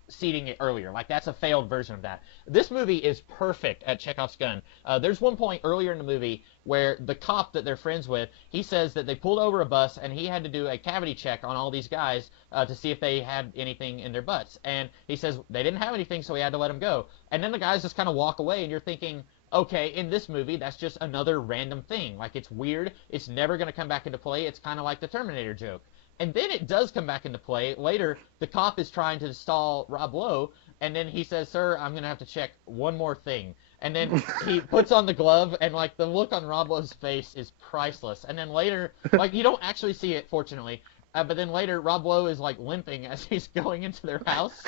seeding it earlier. Like, that's a failed version of that. This movie is perfect at Chekhov's gun. There's one point earlier in the movie where the cop that they're friends with, he says that they pulled over a bus and he had to do a cavity check on all these guys to see if they had anything in their butts. And he says they didn't have anything, so he had to let them go. And then the guys just kind of walk away, and you're thinking, okay, in this movie, that's just another random thing. Like, it's weird. It's never going to come back into play. It's kind of like the Terminator joke. And then it does come back into play. Later, the cop is trying to stall Rob Lowe, and then he says, "Sir, I'm going to have to check one more thing." And then he puts on the glove, and, like, the look on Rob Lowe's face is priceless. And then later, like, you don't actually see it, fortunately, but then later, Rob Lowe is, like, limping as he's going into their house.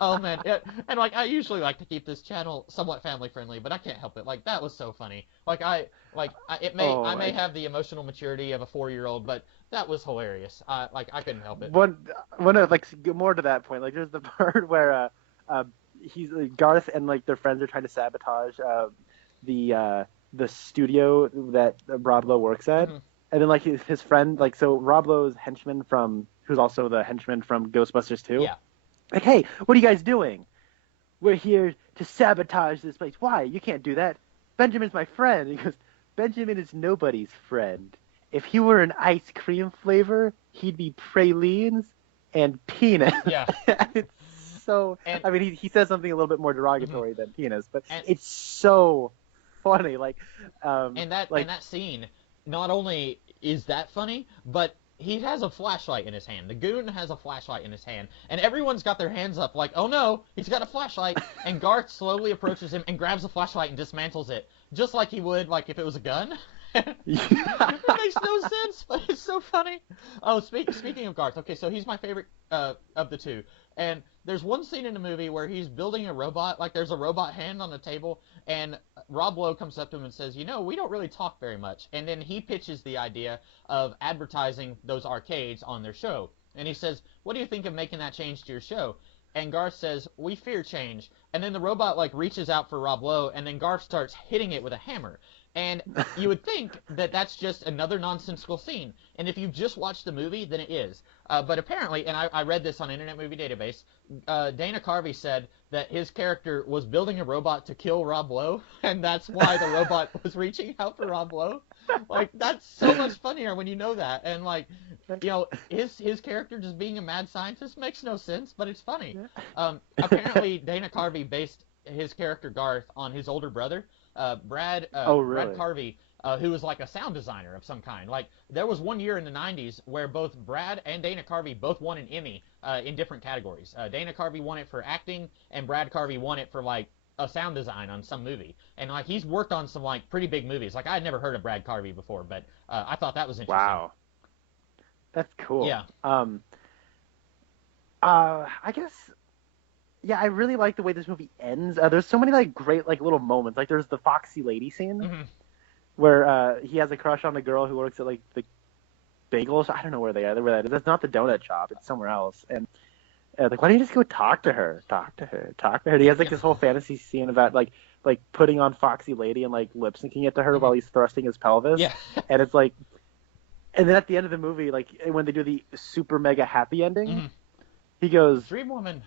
Oh, man. And, like, I usually like to keep this channel somewhat family-friendly, but I can't help it. Like, that was so funny. Like, I may have the emotional maturity of a 4-year-old, but that was hilarious. I couldn't help it. One, like, more to that point, like, there's the part where he's Garth and like their friends are trying to sabotage the studio that Rob Lowe works at, and then like his friend, like, so Rob Lowe's henchman who's also the henchman from Ghostbusters 2. Yeah. Like, hey, what are you guys doing? We're here to sabotage this place. Why? You can't do that. Benjamin's my friend. He goes, Benjamin is nobody's friend. If he were an ice cream flavor, he'd be pralines and penis. Yeah. It's so. And, I mean, he says something a little bit more derogatory than penis, but it's so funny. Like, and that scene, not only is that funny, but he has a flashlight in his hand. The goon has a flashlight in his hand, and everyone's got their hands up like, oh no, he's got a flashlight, and Garth slowly approaches him and grabs the flashlight and dismantles it, just like he would like if it was a gun. It makes no sense, but it's so funny. Oh, speaking of Garth, okay, so he's my favorite of the two, and there's one scene in the movie where he's building a robot, like there's a robot hand on the table, and Rob Lowe comes up to him and says, you know, we don't really talk very much, and then he pitches the idea of advertising those arcades on their show, and he says, what do you think of making that change to your show? And Garth says, we fear change, and then the robot like reaches out for Rob Lowe, and then Garth starts hitting it with a hammer. And you would think that that's just another nonsensical scene. And if you've just watched the movie, then it is. But apparently, and I read this on Internet Movie Database, Dana Carvey said that his character was building a robot to kill Rob Lowe, and that's why the robot was reaching out for Rob Lowe. Like, that's so much funnier when you know that. And, like, you know, his character just being a mad scientist makes no sense, but it's funny. Apparently, Dana Carvey based his character Garth on his older brother. Brad Carvey, who was like a sound designer of some kind. Like, there was one year in the 90s where both Brad and Dana Carvey both won an Emmy in different categories. Dana Carvey won it for acting, and Brad Carvey won it for, like, a sound design on some movie. And, like, he's worked on some, like, pretty big movies. Like, I had never heard of Brad Carvey before, but I thought that was interesting. Wow. That's cool. Yeah. I guess... Yeah, I really like the way this movie ends. There's so many like great like little moments. Like there's the Foxy Lady scene where he has a crush on the girl who works at like the bagel shop. I don't know where they are. Where that is. That's not the donut shop. It's somewhere else. And like, why don't you just go talk to her? Talk to her. He has like this whole fantasy scene about like putting on Foxy Lady and like lip syncing it to her while he's thrusting his pelvis. Yeah. And it's like, and then at the end of the movie, like when they do the super mega happy ending, he goes, Dream Woman.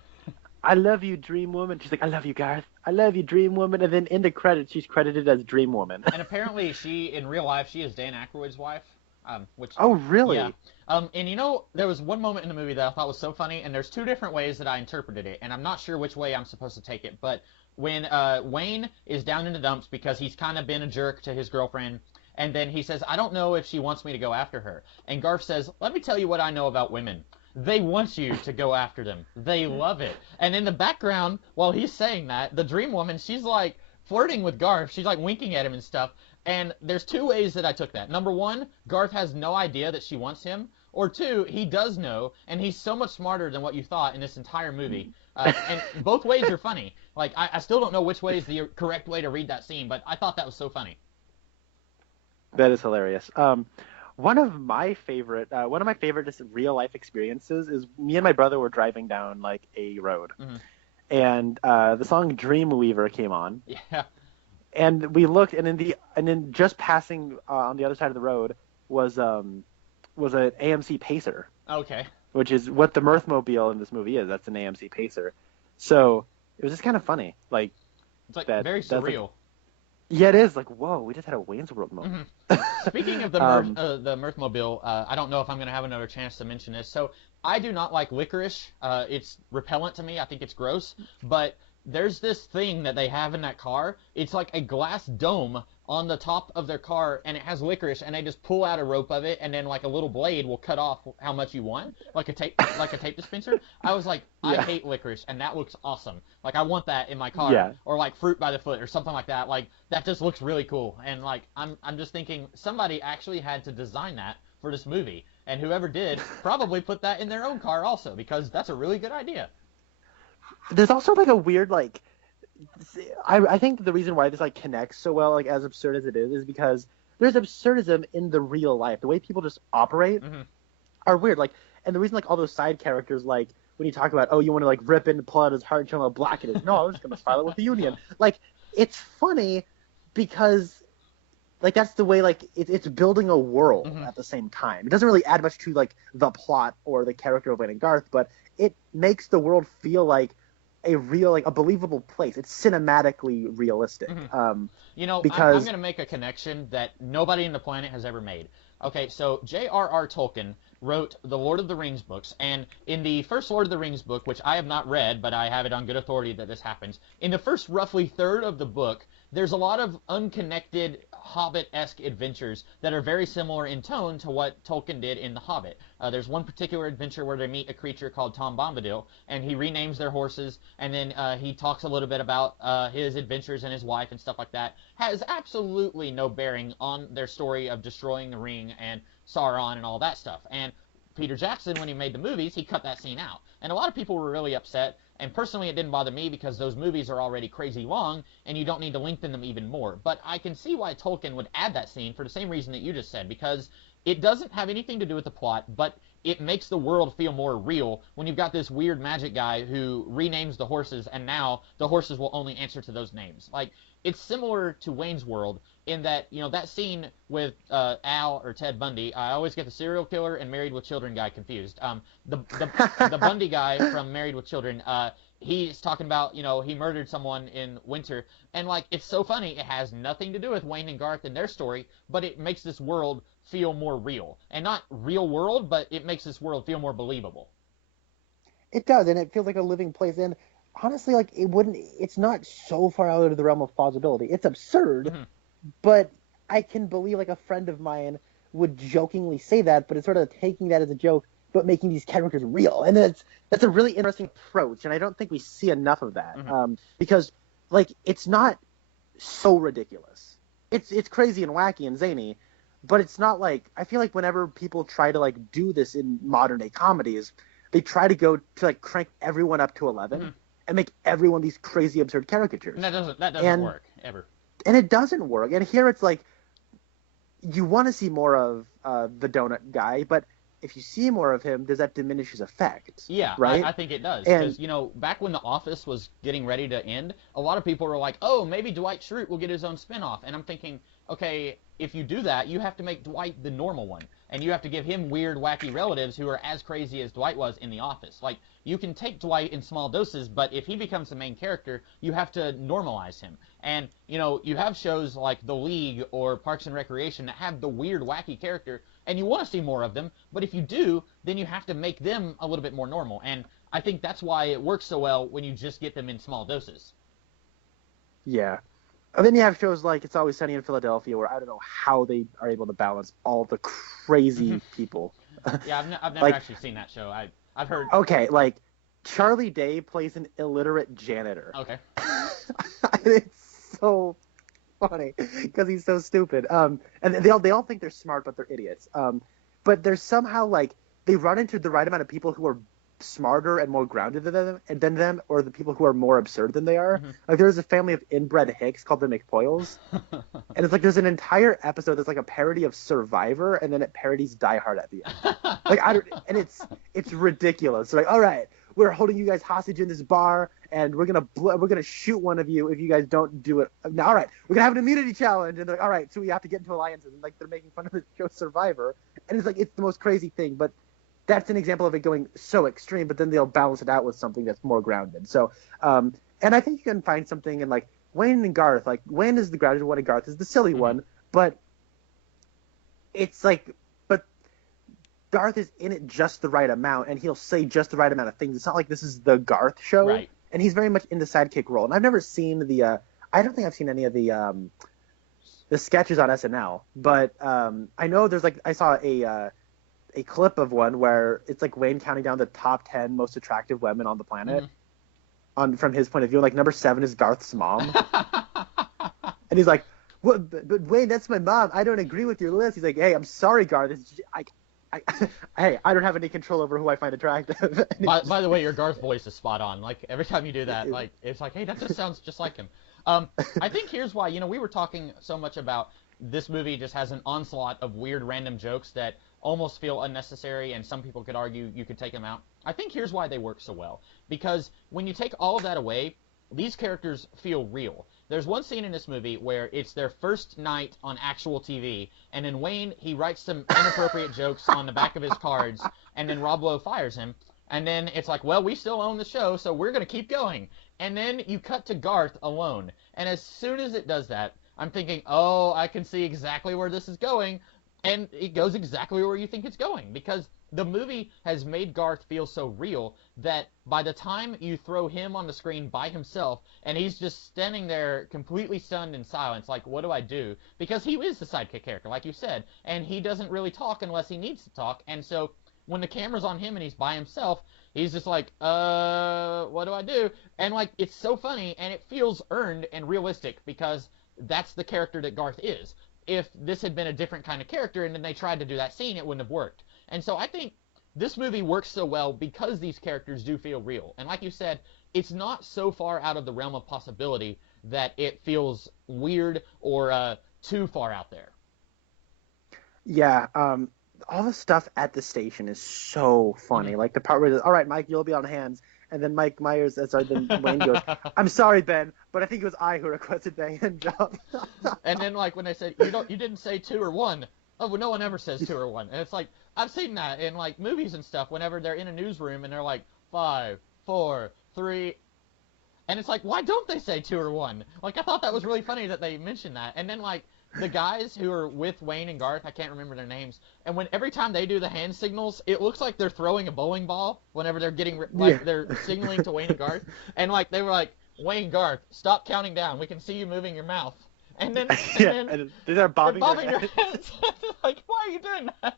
I love you, Dream Woman. She's like, I love you, Garth. I love you, Dream Woman. And then in the credits, she's credited as Dream Woman. And apparently, in real life, she is Dan Aykroyd's wife. Oh, really? Yeah. And you know, there was one moment in the movie that I thought was so funny, and there's two different ways that I interpreted it, and I'm not sure which way I'm supposed to take it. But when Wayne is down in the dumps because he's kind of been a jerk to his girlfriend, and then he says, I don't know if she wants me to go after her. And Garth says, let me tell you what I know about women. They want you to go after them. They love it. And in the background, while he's saying that, the Dream Woman, she's like flirting with Garth. She's like winking at him and stuff. And there's two ways that I took that. Number one, Garth has no idea that she wants him. Or two, he does know, and he's so much smarter than what you thought in this entire movie. And both ways are funny. Like, I still don't know which way is the correct way to read that scene, but I thought that was so funny. That is hilarious. One of my favorite just real life experiences is me and my brother were driving down like a road, and the song Dreamweaver came on. Yeah. And we looked, and then just passing on the other side of the road was an AMC Pacer. Okay. Which is what the Mirthmobile in this movie is. That's an AMC Pacer. So it was just kind of funny, like it's like very surreal. Like, yeah, it is. Like, whoa, we just had a Wayne's World moment. Speaking of the Mirthmobile, I don't know if I'm going to have another chance to mention this. So I do not like licorice. It's repellent to me. I think it's gross. But there's this thing that they have in that car. It's like a glass dome on the top of their car, and it has licorice, and they just pull out a rope of it, and then like a little blade will cut off how much you want, like a tape dispenser. I was like, I hate licorice, and that looks awesome. Like, I want that in my car, or like fruit by the foot, or something like that. Like, that just looks really cool, and like I'm just thinking somebody actually had to design that for this movie, and whoever did probably put that in their own car also, because that's a really good idea. There's also like a weird like. I think the reason why this like connects so well, like as absurd as it is because there's absurdism in the real life. The way people just operate are weird. Like, and the reason like all those side characters like when you talk about, oh, you want to like rip in, pull out his heart, show him how black it is. No, I was just gonna file it with the Union. Like, it's funny because like that's the way like it's building a world at the same time. It doesn't really add much to like the plot or the character of Wayne and Garth, but it makes the world feel like a real, like a believable place. It's cinematically realistic. You know, because I'm going to make a connection that nobody in the planet has ever made. Okay, so J.R.R. Tolkien wrote the Lord of the Rings books, and in the first Lord of the Rings book, which I have not read, but I have it on good authority that this happens, in the first roughly third of the book, there's a lot of unconnected Hobbit-esque adventures that are very similar in tone to what Tolkien did in The Hobbit. There's one particular adventure where they meet a creature called Tom Bombadil, and he renames their horses, and then he talks a little bit about his adventures and his wife and stuff like that. Has absolutely no bearing on their story of destroying the ring and Sauron and all that stuff. And Peter Jackson, when he made the movies, he cut that scene out. And a lot of people were really upset. And personally, it didn't bother me because those movies are already crazy long, and you don't need to lengthen them even more. But I can see why Tolkien would add that scene for the same reason that you just said, because it doesn't have anything to do with the plot, but it makes the world feel more real when you've got this weird magic guy who renames the horses, and now the horses will only answer to those names. Like, it's similar to Wayne's World in that, you know, that scene with Al or Ted Bundy, I always get the serial killer and Married with Children guy confused. The Bundy guy from Married with Children, he's talking about, you know, he murdered someone in winter, and like, it's so funny. It has nothing to do with Wayne and Garth and their story, but it makes this world feel more real. And not real world, but it makes this world feel more believable. It does, and it feels like a living place. And honestly, like, it's not so far out of the realm of plausibility. It's absurd, but I can believe, like, a friend of mine would jokingly say that, but it's sort of taking that as a joke, but making these characters real. And that's a really interesting approach, and I don't think we see enough of that. Because, like, it's not so ridiculous. It's crazy and wacky and zany, but it's not like, I feel like whenever people try to, like, do this in modern day comedies, they try to go to, like, crank everyone up to 11 and make everyone these crazy, absurd caricatures. And that doesn't work, ever. And it doesn't work. And here it's like, you want to see more of the donut guy, but if you see more of him, does that diminish his effect? Yeah, right? I think it does. Because, you know, back when The Office was getting ready to end, a lot of people were like, oh, maybe Dwight Schrute will get his own spinoff. And I'm thinking, okay, if you do that, you have to make Dwight the normal one. And you have to give him weird, wacky relatives who are as crazy as Dwight was in The Office. Like, you can take Dwight in small doses, but if he becomes the main character, you have to normalize him. And, you know, you have shows like The League or Parks and Recreation that have the weird, wacky character, and you want to see more of them, but if you do, then you have to make them a little bit more normal. And I think that's why it works so well when you just get them in small doses. Yeah. And then you have shows like It's Always Sunny in Philadelphia, where I don't know how they are able to balance all the crazy people. Yeah, I've never actually seen that show. I've heard. Okay, like, Charlie Day plays an illiterate janitor. Okay. It's so funny because he's so stupid. And they all think they're smart, but they're idiots. But there's somehow, like, they run into the right amount of people who are smarter and more grounded than them, or the people who are more absurd than they are. Like, there's a family of inbred hicks called the McPoyles, and it's like there's an entire episode that's like a parody of Survivor, and then it parodies Die Hard at the end. Like, and it's ridiculous. It's like, all right, we're holding you guys hostage in this bar, and we're gonna shoot one of you if you guys don't do it. Now, all right, we're gonna have an immunity challenge, and they're like, all right, so we have to get into alliances, and like they're making fun of the show Survivor, and it's like, it's the most crazy thing, but that's an example of it going so extreme, but then they'll balance it out with something that's more grounded. So, and I think you can find something in, like, Wayne and Garth. Like, Wayne is the grounded one and Garth is the silly one, but it's like, but Garth is in it just the right amount, and he'll say just the right amount of things. It's not like this is the Garth show, right? And he's very much in the sidekick role. And I've never seen I don't think I've seen any of the sketches on SNL, but I know there's, like, I saw a clip of one where it's like Wayne counting down the top 10 most attractive women on the planet from his point of view. Like, number 7 is Garth's mom. And he's like, "What? But Wayne, that's my mom. I don't agree with your list." He's like, "Hey, I'm sorry, Garth. Hey, I don't have any control over who I find attractive." By the way, your Garth voice is spot on. Like, every time you do that, like, it's like, hey, that just sounds just like him. I think here's why, you know, we were talking so much about this movie just has an onslaught of weird random jokes that almost feel unnecessary, and some people could argue you could take them out. I think here's why they work so well. Because when you take all of that away, these characters feel real. There's one scene in this movie where it's their first night on actual TV, and then Wayne, he writes some inappropriate jokes on the back of his cards, and then Rob Lowe fires him. And then it's like, well, we still own the show, so we're going to keep going. And then you cut to Garth alone. And as soon as it does that, I'm thinking, oh, I can see exactly where this is going. And it goes exactly where you think it's going. Because the movie has made Garth feel so real that by the time you throw him on the screen by himself, and he's just standing there completely stunned in silence, like, what do I do? Because he is the sidekick character, like you said. And he doesn't really talk unless he needs to talk. And so when the camera's on him and he's by himself, he's just like, what do I do? And, like, it's so funny, and it feels earned and realistic because that's the character that Garth is. If this had been a different kind of character and then they tried to do that scene, it wouldn't have worked. And so I think this movie works so well because these characters do feel real. And like you said, it's not so far out of the realm of possibility that it feels weird or too far out there. Yeah, all the stuff at the station is so funny. Mm-hmm. Like the part where, all right, Mike, you'll be on hands. And then Mike Myers, then Wayne goes, I'm sorry, Ben, but I think it was I who requested the hand job. And then, like, when they said, you didn't say 2 or 1. Oh, well, no one ever says 2 or 1. And it's like, I've seen that in, like, movies and stuff whenever they're in a newsroom and they're like, 5, 4, 3. And it's like, why don't they say 2 or 1? Like, I thought that was really funny that they mentioned that. And then, like, the guys who are with Wayne and Garth, I can't remember their names, and every time they do the hand signals, it looks like they're throwing a bowling ball whenever they're they're signaling to Wayne and Garth, and like they were like, Wayne, Garth, stop counting down, we can see you moving your mouth, and then they're bobbing their heads. Like, why are you doing that?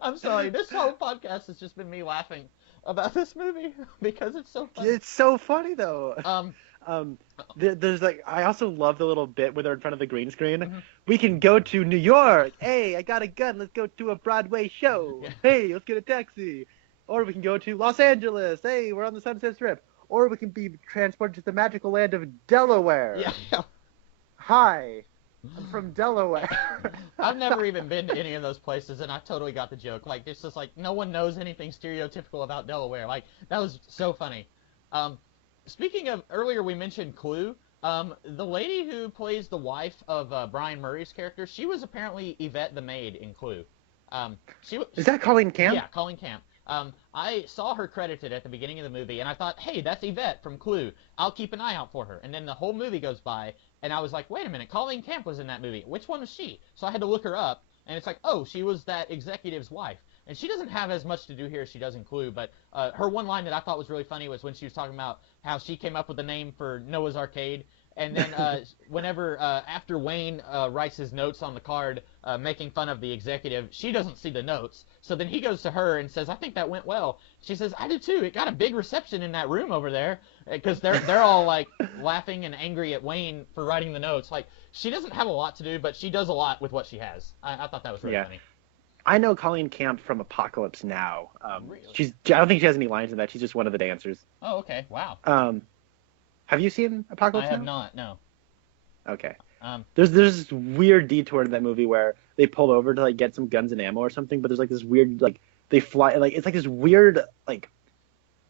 I'm sorry, this whole podcast has just been me laughing about this movie because it's so funny. It's so funny though. There's like, I also love the little bit where they're in front of the green screen. Mm-hmm. We can go to New York. Hey, I got a gun. Let's go to a Broadway show. Yeah. Hey, let's get a taxi. Or we can go to Los Angeles. Hey, we're on the Sunset Strip. Or we can be transported to the magical land of Delaware. Yeah. Hi, I'm from Delaware. I've never even been to any of those places, and I totally got the joke. Like, it's just like, no one knows anything stereotypical about Delaware. Like, that was so funny. Speaking of, earlier we mentioned Clue. The lady who plays the wife of Brian Murray's character, she was apparently Yvette the maid in Clue. Is that Colleen Camp? Yeah, Colleen Camp. I saw her credited at the beginning of the movie, and I thought, hey, that's Yvette from Clue. I'll keep an eye out for her. And then the whole movie goes by, and I was like, wait a minute, Colleen Camp was in that movie. Which one was she? So I had to look her up, and it's like, oh, she was that executive's wife. And she doesn't have as much to do here as she does in Clue, but her one line that I thought was really funny was when she was talking about how she came up with the name for Noah's Arcade. And then whenever, after Wayne writes his notes on the card, making fun of the executive, she doesn't see the notes. So then he goes to her and says, I think that went well. She says, I do too. It got a big reception in that room over there. Because they're all, like, laughing and angry at Wayne for writing the notes. Like, she doesn't have a lot to do, but she does a lot with what she has. I thought that was really funny. I know Colleen Camp from Apocalypse Now. Really? I don't think she has any lines in that. She's just one of the dancers. Oh, okay. Wow. Have you seen Apocalypse Now? I have not, no. Okay. There's this weird detour in that movie where they pull over to, like, get some guns and ammo or something, but there's, like, this weird, like, they fly, like, it's like this weird, like,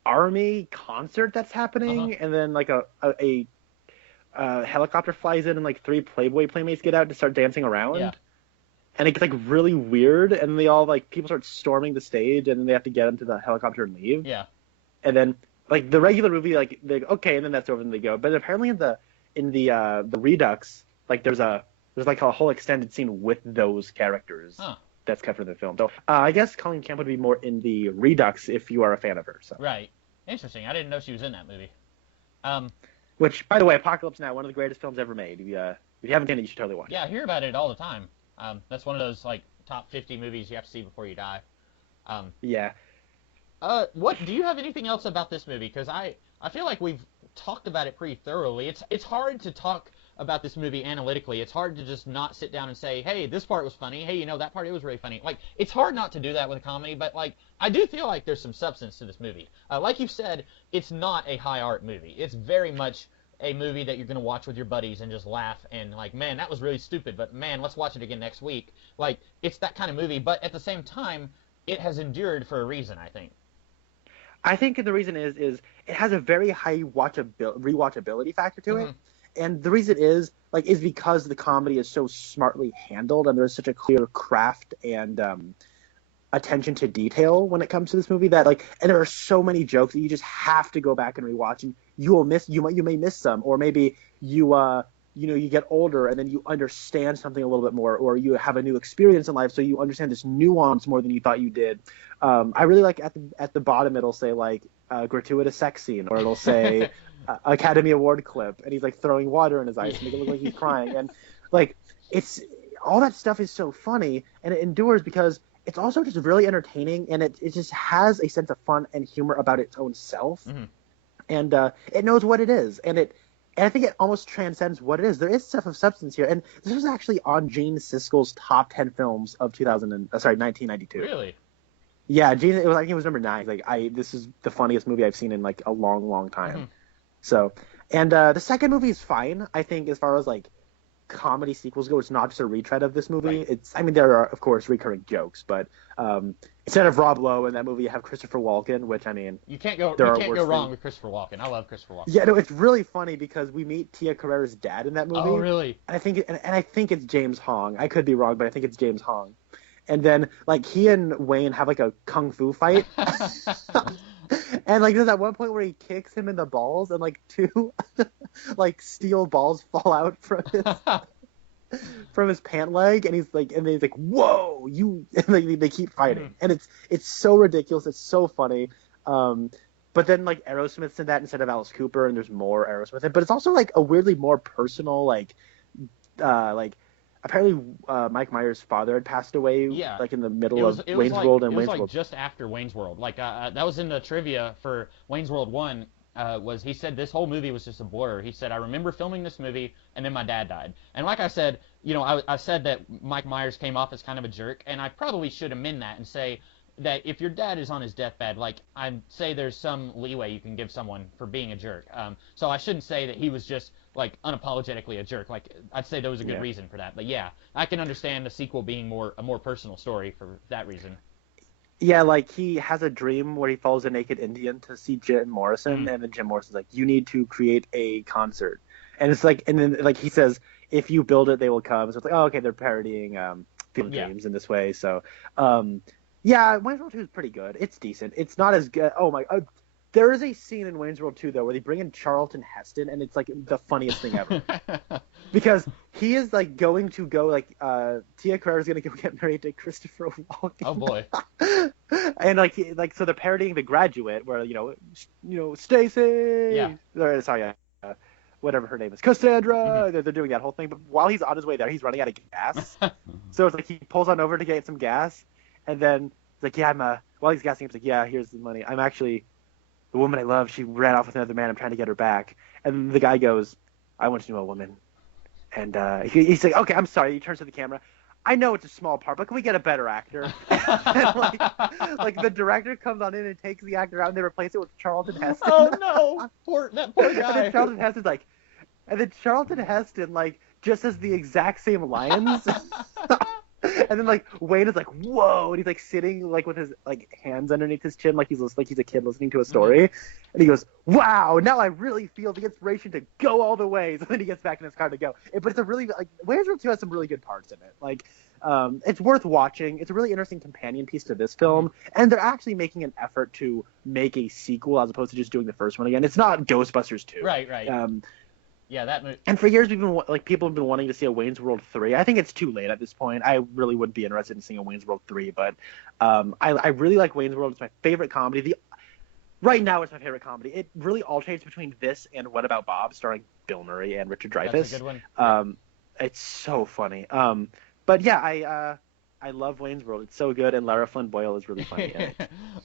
army concert that's happening, and then, like, a helicopter flies in and, like, 3 Playboy playmates get out to start dancing around. Yeah. And it gets, like, really weird, and they all, like, people start storming the stage, and then they have to get into the helicopter and leave. Yeah. And then, like, the regular movie, like, they okay, and then that's over, and they go. But apparently in the Redux, like, there's like a whole extended scene with those characters that's cut from the film. So I guess Colleen Camp would be more in the Redux if you are a fan of her. So. Right. Interesting. I didn't know she was in that movie. Which, by the way, Apocalypse Now, one of the greatest films ever made. If you haven't seen it, you should totally watch it. Yeah, I hear about it all the time. That's one of those, like, top 50 movies you have to see before you die. Yeah. What do you have anything else about this movie? Because I feel like we've talked about it pretty thoroughly. It's hard to talk about this movie analytically. It's hard to just not sit down and say, hey, this part was funny. Hey, that part, it was really funny. Like, it's hard not to do that with a comedy, but, like, I do feel like there's some substance to this movie. Like you said, it's not a high art movie. It's very much a movie that you're going to watch with your buddies and just laugh and like, man, that was really stupid, but man, let's watch it again next week. Like, it's that kind of movie, but at the same time, it has endured for a reason, I think. I think the reason is it has a very high rewatchability factor to it. And the reason is because the comedy is so smartly handled and there's such a clear craft and attention to detail when it comes to this movie that and there are so many jokes that you just have to go back and rewatch, and you may miss some, or maybe you get older and then you understand something a little bit more, or you have a new experience in life, so you understand this nuance more than you thought you did. I really like at the bottom it'll say gratuitous sex scene, or it'll say Academy Award clip, and he's throwing water in his eyes to make it look like he's crying, and it's all that stuff is so funny and it endures because it's also just really entertaining, and it just has a sense of fun and humor about its own self, and it knows what it is, and I think it almost transcends what it is. There is stuff of substance here, and this was actually on Gene Siskel's top 10 films of 1992. Really? Yeah, Gene. I think it was number 9. This is the funniest movie I've seen in a long, long time. So, and the second movie is fine. I think as far as comedy sequels go, it's not just a retread of this movie. Right. There are of course recurring jokes, but instead of Rob Lowe in that movie, you have Christopher Walken, which you can't go wrong with Christopher Walken. I love Christopher Walken. Yeah, no, it's really funny because we meet Tia Carrere's dad in that movie. Oh, really? And I think it's James Hong. I could be wrong, but I think it's James Hong. And then he and Wayne have a kung fu fight. And there's that one point where he kicks him in the balls, and 2 steel balls fall out from his pant leg, and he's whoa, you, and they keep fighting, and it's so ridiculous, it's so funny. But then Aerosmith's in that instead of Alice Cooper, and there's more Aerosmith in it, but it's also a weirdly more personal apparently Mike Myers' father had passed away in the middle of Wayne's World and Wayne's World. Just after Wayne's World. That was in the trivia for Wayne's World 1. Was he said this whole movie was just a blur. He said, I remember filming this movie and then my dad died. And like I said, I said that Mike Myers came off as kind of a jerk, and I probably should amend that and say that if your dad is on his deathbed, I'd say there's some leeway you can give someone for being a jerk. So I shouldn't say that he was just unapologetically a jerk. I'd say there was a good reason for that. But yeah, I can understand the sequel being a more personal story for that reason. Yeah, he has a dream where he follows a naked Indian to see Jim Morrison, and then Jim Morrison's you need to create a concert. And it's and then he says, if you build it, they will come. So it's oh, okay, they're parodying field games in this way. So, yeah, Wayne's World 2 is pretty good. It's decent. It's not as good. Oh my, there is a scene in Wayne's World 2 though where they bring in Charlton Heston, and it's the funniest thing ever. Because he is going to go Tia Carrere is going to go get married to Christopher Walken. Oh boy. And so they're parodying The Graduate, where Stacy. Yeah. Or, sorry, whatever her name is, Cassandra. They're doing that whole thing, but while he's on his way there, he's running out of gas. So it's he pulls on over to get some gas, and then it's yeah, while he's gassing, he's yeah, here's the money. I'm actually the woman I love. She ran off with another man. I'm trying to get her back. And the guy goes, I want to know a woman. And he's okay, I'm sorry. He turns to the camera. I know it's a small part, but can we get a better actor? And the director comes on in and takes the actor out, and they replace it with Charlton Heston. Oh no, that poor guy. And then Charlton Heston just says the exact same lines. And then Wayne is whoa, and he's sitting with his hands underneath his chin he's a kid listening to a story, and he goes, wow, now I really feel the inspiration to go all the way. So then he gets back in his car to go. But it's a really Wayne's World 2 has some really good parts in it. It's worth watching. It's a really interesting companion piece to this film, and they're actually making an effort to make a sequel as opposed to just doing the first one again. It's not Ghostbusters 2. Right. Yeah, that movie. And for years, we've been people have been wanting to see a Wayne's World 3. I think it's too late at this point. I really wouldn't be interested in seeing a Wayne's World 3, but I really like Wayne's World. It's my favorite comedy. Right now, it's my favorite comedy. It really alternates between this and What About Bob, starring Bill Murray and Richard Dreyfuss. That's a good one. It's so funny. But yeah, I love Wayne's World. It's so good, and Lara Flynn Boyle is really funny.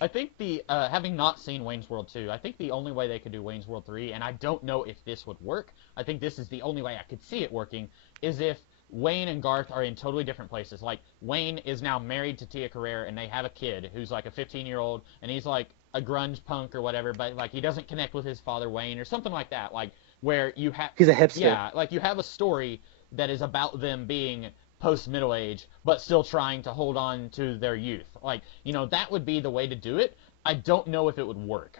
I think having not seen Wayne's World 2, I think the only way they could do Wayne's World 3, and I don't know if this would work, I think this is the only way I could see it working, is if Wayne and Garth are in totally different places. Wayne is now married to Tia Carrere, and they have a kid who's a 15-year-old, and he's a grunge punk or whatever, but he doesn't connect with his father Wayne or something like that. where you have He's a hipster. Yeah, like you have a story that is about them being post middle age, but still trying to hold on to their youth. Like, that would be the way to do it. I don't know if it would work.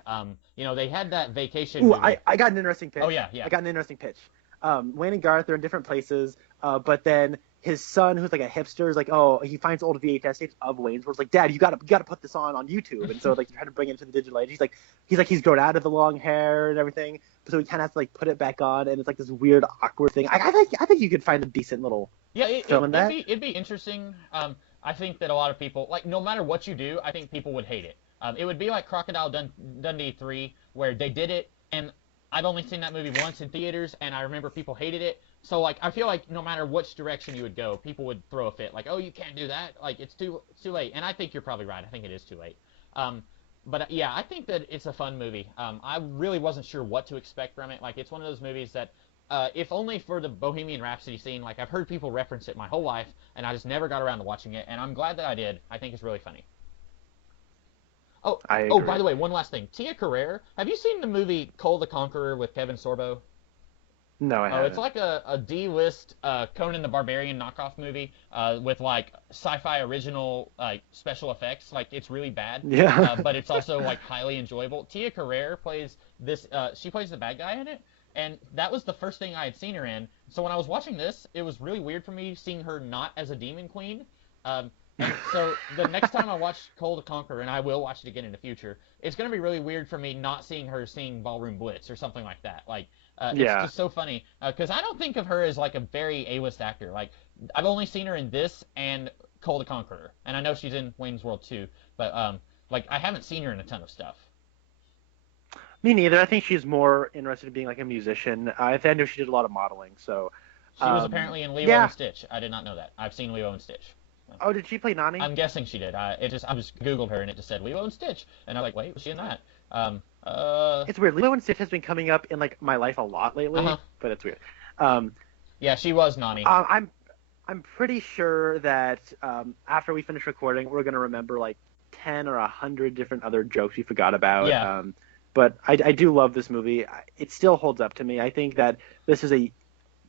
They had that vacation. Ooh, I got an interesting pitch. Oh yeah. I got an interesting pitch. Wayne and Garth are in different places, but then his son, who's like a hipster, is like, he finds old VHS tapes of Wayne's World. It's like, Dad, you gotta put this on YouTube. And so like trying to bring it to the digital age. He's grown out of the long hair and everything, so he kind of has to like put it back on, and it's like this weird awkward thing. I think you could find a decent little film in that. It'd be interesting. I think that a lot of people, like, no matter what you do, I think people would hate it. It would be like Crocodile Dundee 3, where they did it, and I've only seen that movie once in theaters, and I remember people hated it. So, like, I feel like no matter which direction you would go, people would throw a fit. Like, oh, you can't do that. Like, it's too late. And I think you're probably right. I think it is too late. But yeah, I think that it's a fun movie. I really wasn't sure what to expect from it. Like, it's one of those movies that, if only for the Bohemian Rhapsody scene, like, I've heard people reference it my whole life, and I just never got around to watching it. And I'm glad that I did. I think it's really funny. Oh, by the way, one last thing. Tia Carrere, have you seen the movie Cole the Conqueror with Kevin Sorbo? No, I haven't. It's like a D-list Conan the Barbarian knockoff movie with like sci-fi original like special effects. Like, it's really bad. Yeah. But it's also like highly enjoyable. Tia Carrere plays this. She plays the bad guy in it, and that was the first thing I had seen her in. So when I was watching this, it was really weird for me seeing her not as a demon queen. And so the next time I watch Cole the Conqueror, and I will watch it again in the future, it's going to be really weird for me not seeing her sing Ballroom Blitz or something like that. Like, it's just so funny because I don't think of her as like a very A-list actor. Like, I've only seen her in this and Cole the Conqueror, and I know she's in Wayne's World too, but like, I haven't seen her in a ton of stuff. Me neither. I think she's more interested in being like a musician. I know she did a lot of modeling, so. She was apparently in Lilo and Stitch. I did not know that. I've seen Lilo and Stitch. Oh, did she play Nani? I'm guessing she did. I just Googled her and it just said Lilo and Stitch, and I was like, wait, was she in that? It's weird. Lilo and Stitch has been coming up in like my life a lot lately, but it's weird. Yeah, she was Nani. I'm pretty sure that after we finish recording, we're gonna remember like 10 or 100 different other jokes we forgot about. Yeah. But I do love this movie. It still holds up to me. I think that this is a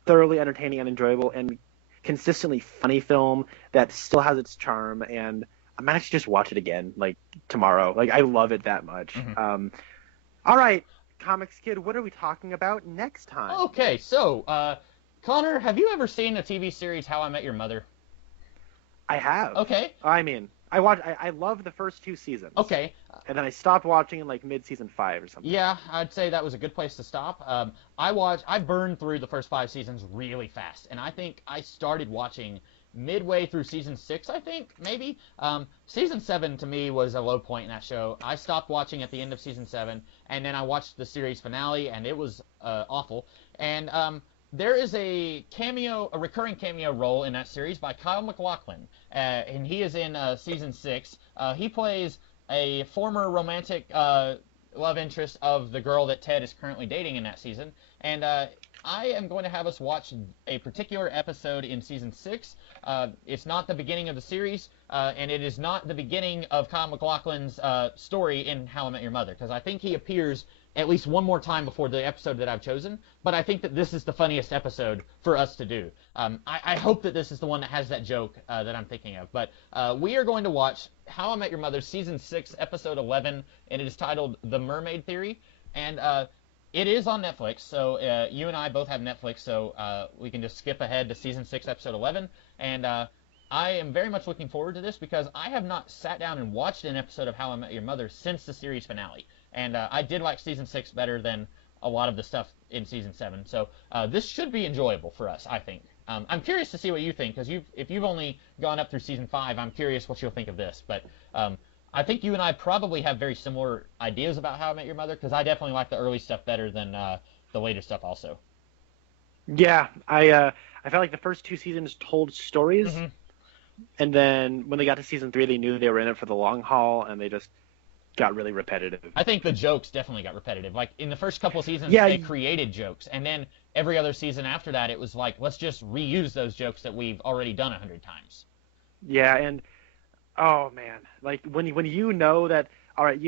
thoroughly entertaining and enjoyable and consistently funny film that still has its charm, and I might actually just watch it again like tomorrow. Like, I love it that much. All right, Comics Kid, what are we talking about next time? Okay, so Connor, have you ever seen the TV series How I Met Your Mother? I have. Okay. I mean, I love the first 2 seasons. Okay. And then I stopped watching in like mid-season 5 or something. Yeah, I'd say that was a good place to stop. I burned through the first 5 seasons really fast, and I think I started watching midway through season 6, I think, maybe. Season 7 to me was a low point in that show. I stopped watching at the end of season 7, and then I watched the series finale, and it was awful. And there is a recurring cameo role in that series by Kyle MacLachlan, and he is in season 6. He plays a former romantic love interest of the girl that Ted is currently dating in that season, and I am going to have us watch a particular episode in season 6. It's not the beginning of the series, and it is not the beginning of Kyle MacLachlan's story in How I Met Your Mother, because I think he appears at least one more time before the episode that I've chosen, but I think that this is the funniest episode for us to do. I hope that this is the one that has that joke that I'm thinking of, but we are going to watch How I Met Your Mother Season 6, Episode 11, and it is titled The Mermaid Theory, and it is on Netflix, so you and I both have Netflix, so we can just skip ahead to Season 6, Episode 11, and I am very much looking forward to this because I have not sat down and watched an episode of How I Met Your Mother since the series finale. And I did like Season 6 better than a lot of the stuff in Season 7. So this should be enjoyable for us, I think. I'm curious to see what you think, because if you've only gone up through Season 5, I'm curious what you'll think of this. But I think you and I probably have very similar ideas about How I Met Your Mother, because I definitely like the early stuff better than the later stuff also. Yeah, I felt like the first 2 seasons told stories, and then when they got to Season 3, they knew they were in it for the long haul, and they just got really repetitive. I think the jokes definitely got repetitive. Like, in the first couple of seasons, they created jokes, and then every other season after that, it was like, let's just reuse those jokes that we've already done 100 times. Yeah, and oh man, like when you know that, all right,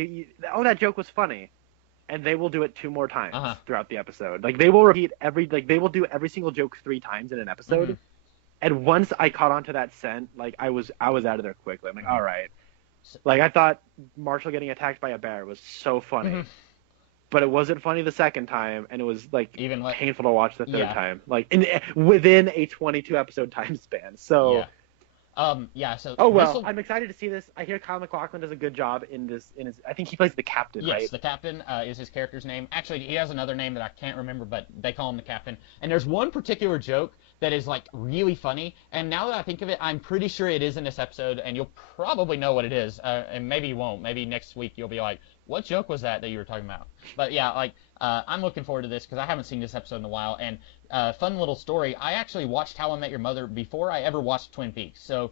that joke was funny, and they will do it 2 more times Uh-huh. throughout the episode. Like they will repeat they will do every single joke 3 times in an episode. Mhm. And once I caught on to that scent, like I was out of there quickly. I'm like, Mhm. all right. Like I thought Marshall getting attacked by a bear was so funny. Mhm. But it wasn't funny the second time, and it was like Even like painful to watch the third Yeah. time. Like within a 22 episode time span. So So oh well, this'll- I'm excited to see this. I hear Kyle MacLachlan does a good job in this. I think he plays the captain, Yes, right? the captain is his character's name. Actually, he has another name that I can't remember, but they call him the captain. And there's one particular joke that is like really funny. And now that I think of it, I'm pretty sure it is in this episode, and you'll probably know what it is. And maybe you won't. Maybe next week you'll be like, "What joke was that you were talking about?" But yeah, like I'm looking forward to this because I haven't seen this episode in a while. And fun little story. I actually watched How I Met Your Mother before I ever watched Twin Peaks. So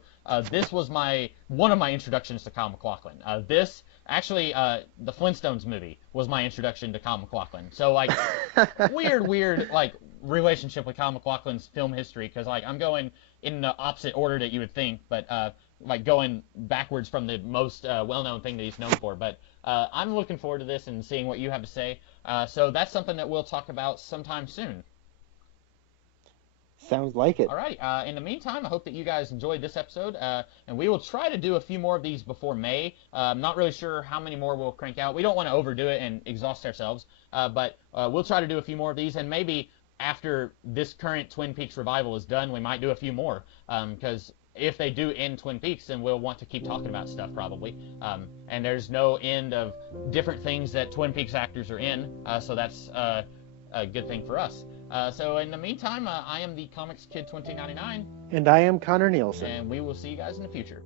this was one of my introductions to Kyle MacLachlan. The Flintstones movie was my introduction to Kyle MacLachlan. So like weird like relationship with Kyle MacLachlan's film history because like I'm going in the opposite order that you would think, but like going backwards from the most well-known thing that he's known for. But I'm looking forward to this and seeing what you have to say. So that's something that we'll talk about sometime soon. Sounds like it. All right. In the meantime, I hope that you guys enjoyed this episode, and we will try to do a few more of these before May. I'm not really sure how many more we'll crank out. We don't want to overdo it and exhaust ourselves, but we'll try to do a few more of these, and maybe after this current Twin Peaks revival is done, we might do a few more, because if they do end Twin Peaks, then we'll want to keep talking about stuff probably. And there's no end of different things that Twin Peaks actors are in, so that's a good thing for us. So in the meantime, I am the Comics Kid 2099. And I am Connor Nielsen. And we will see you guys in the future.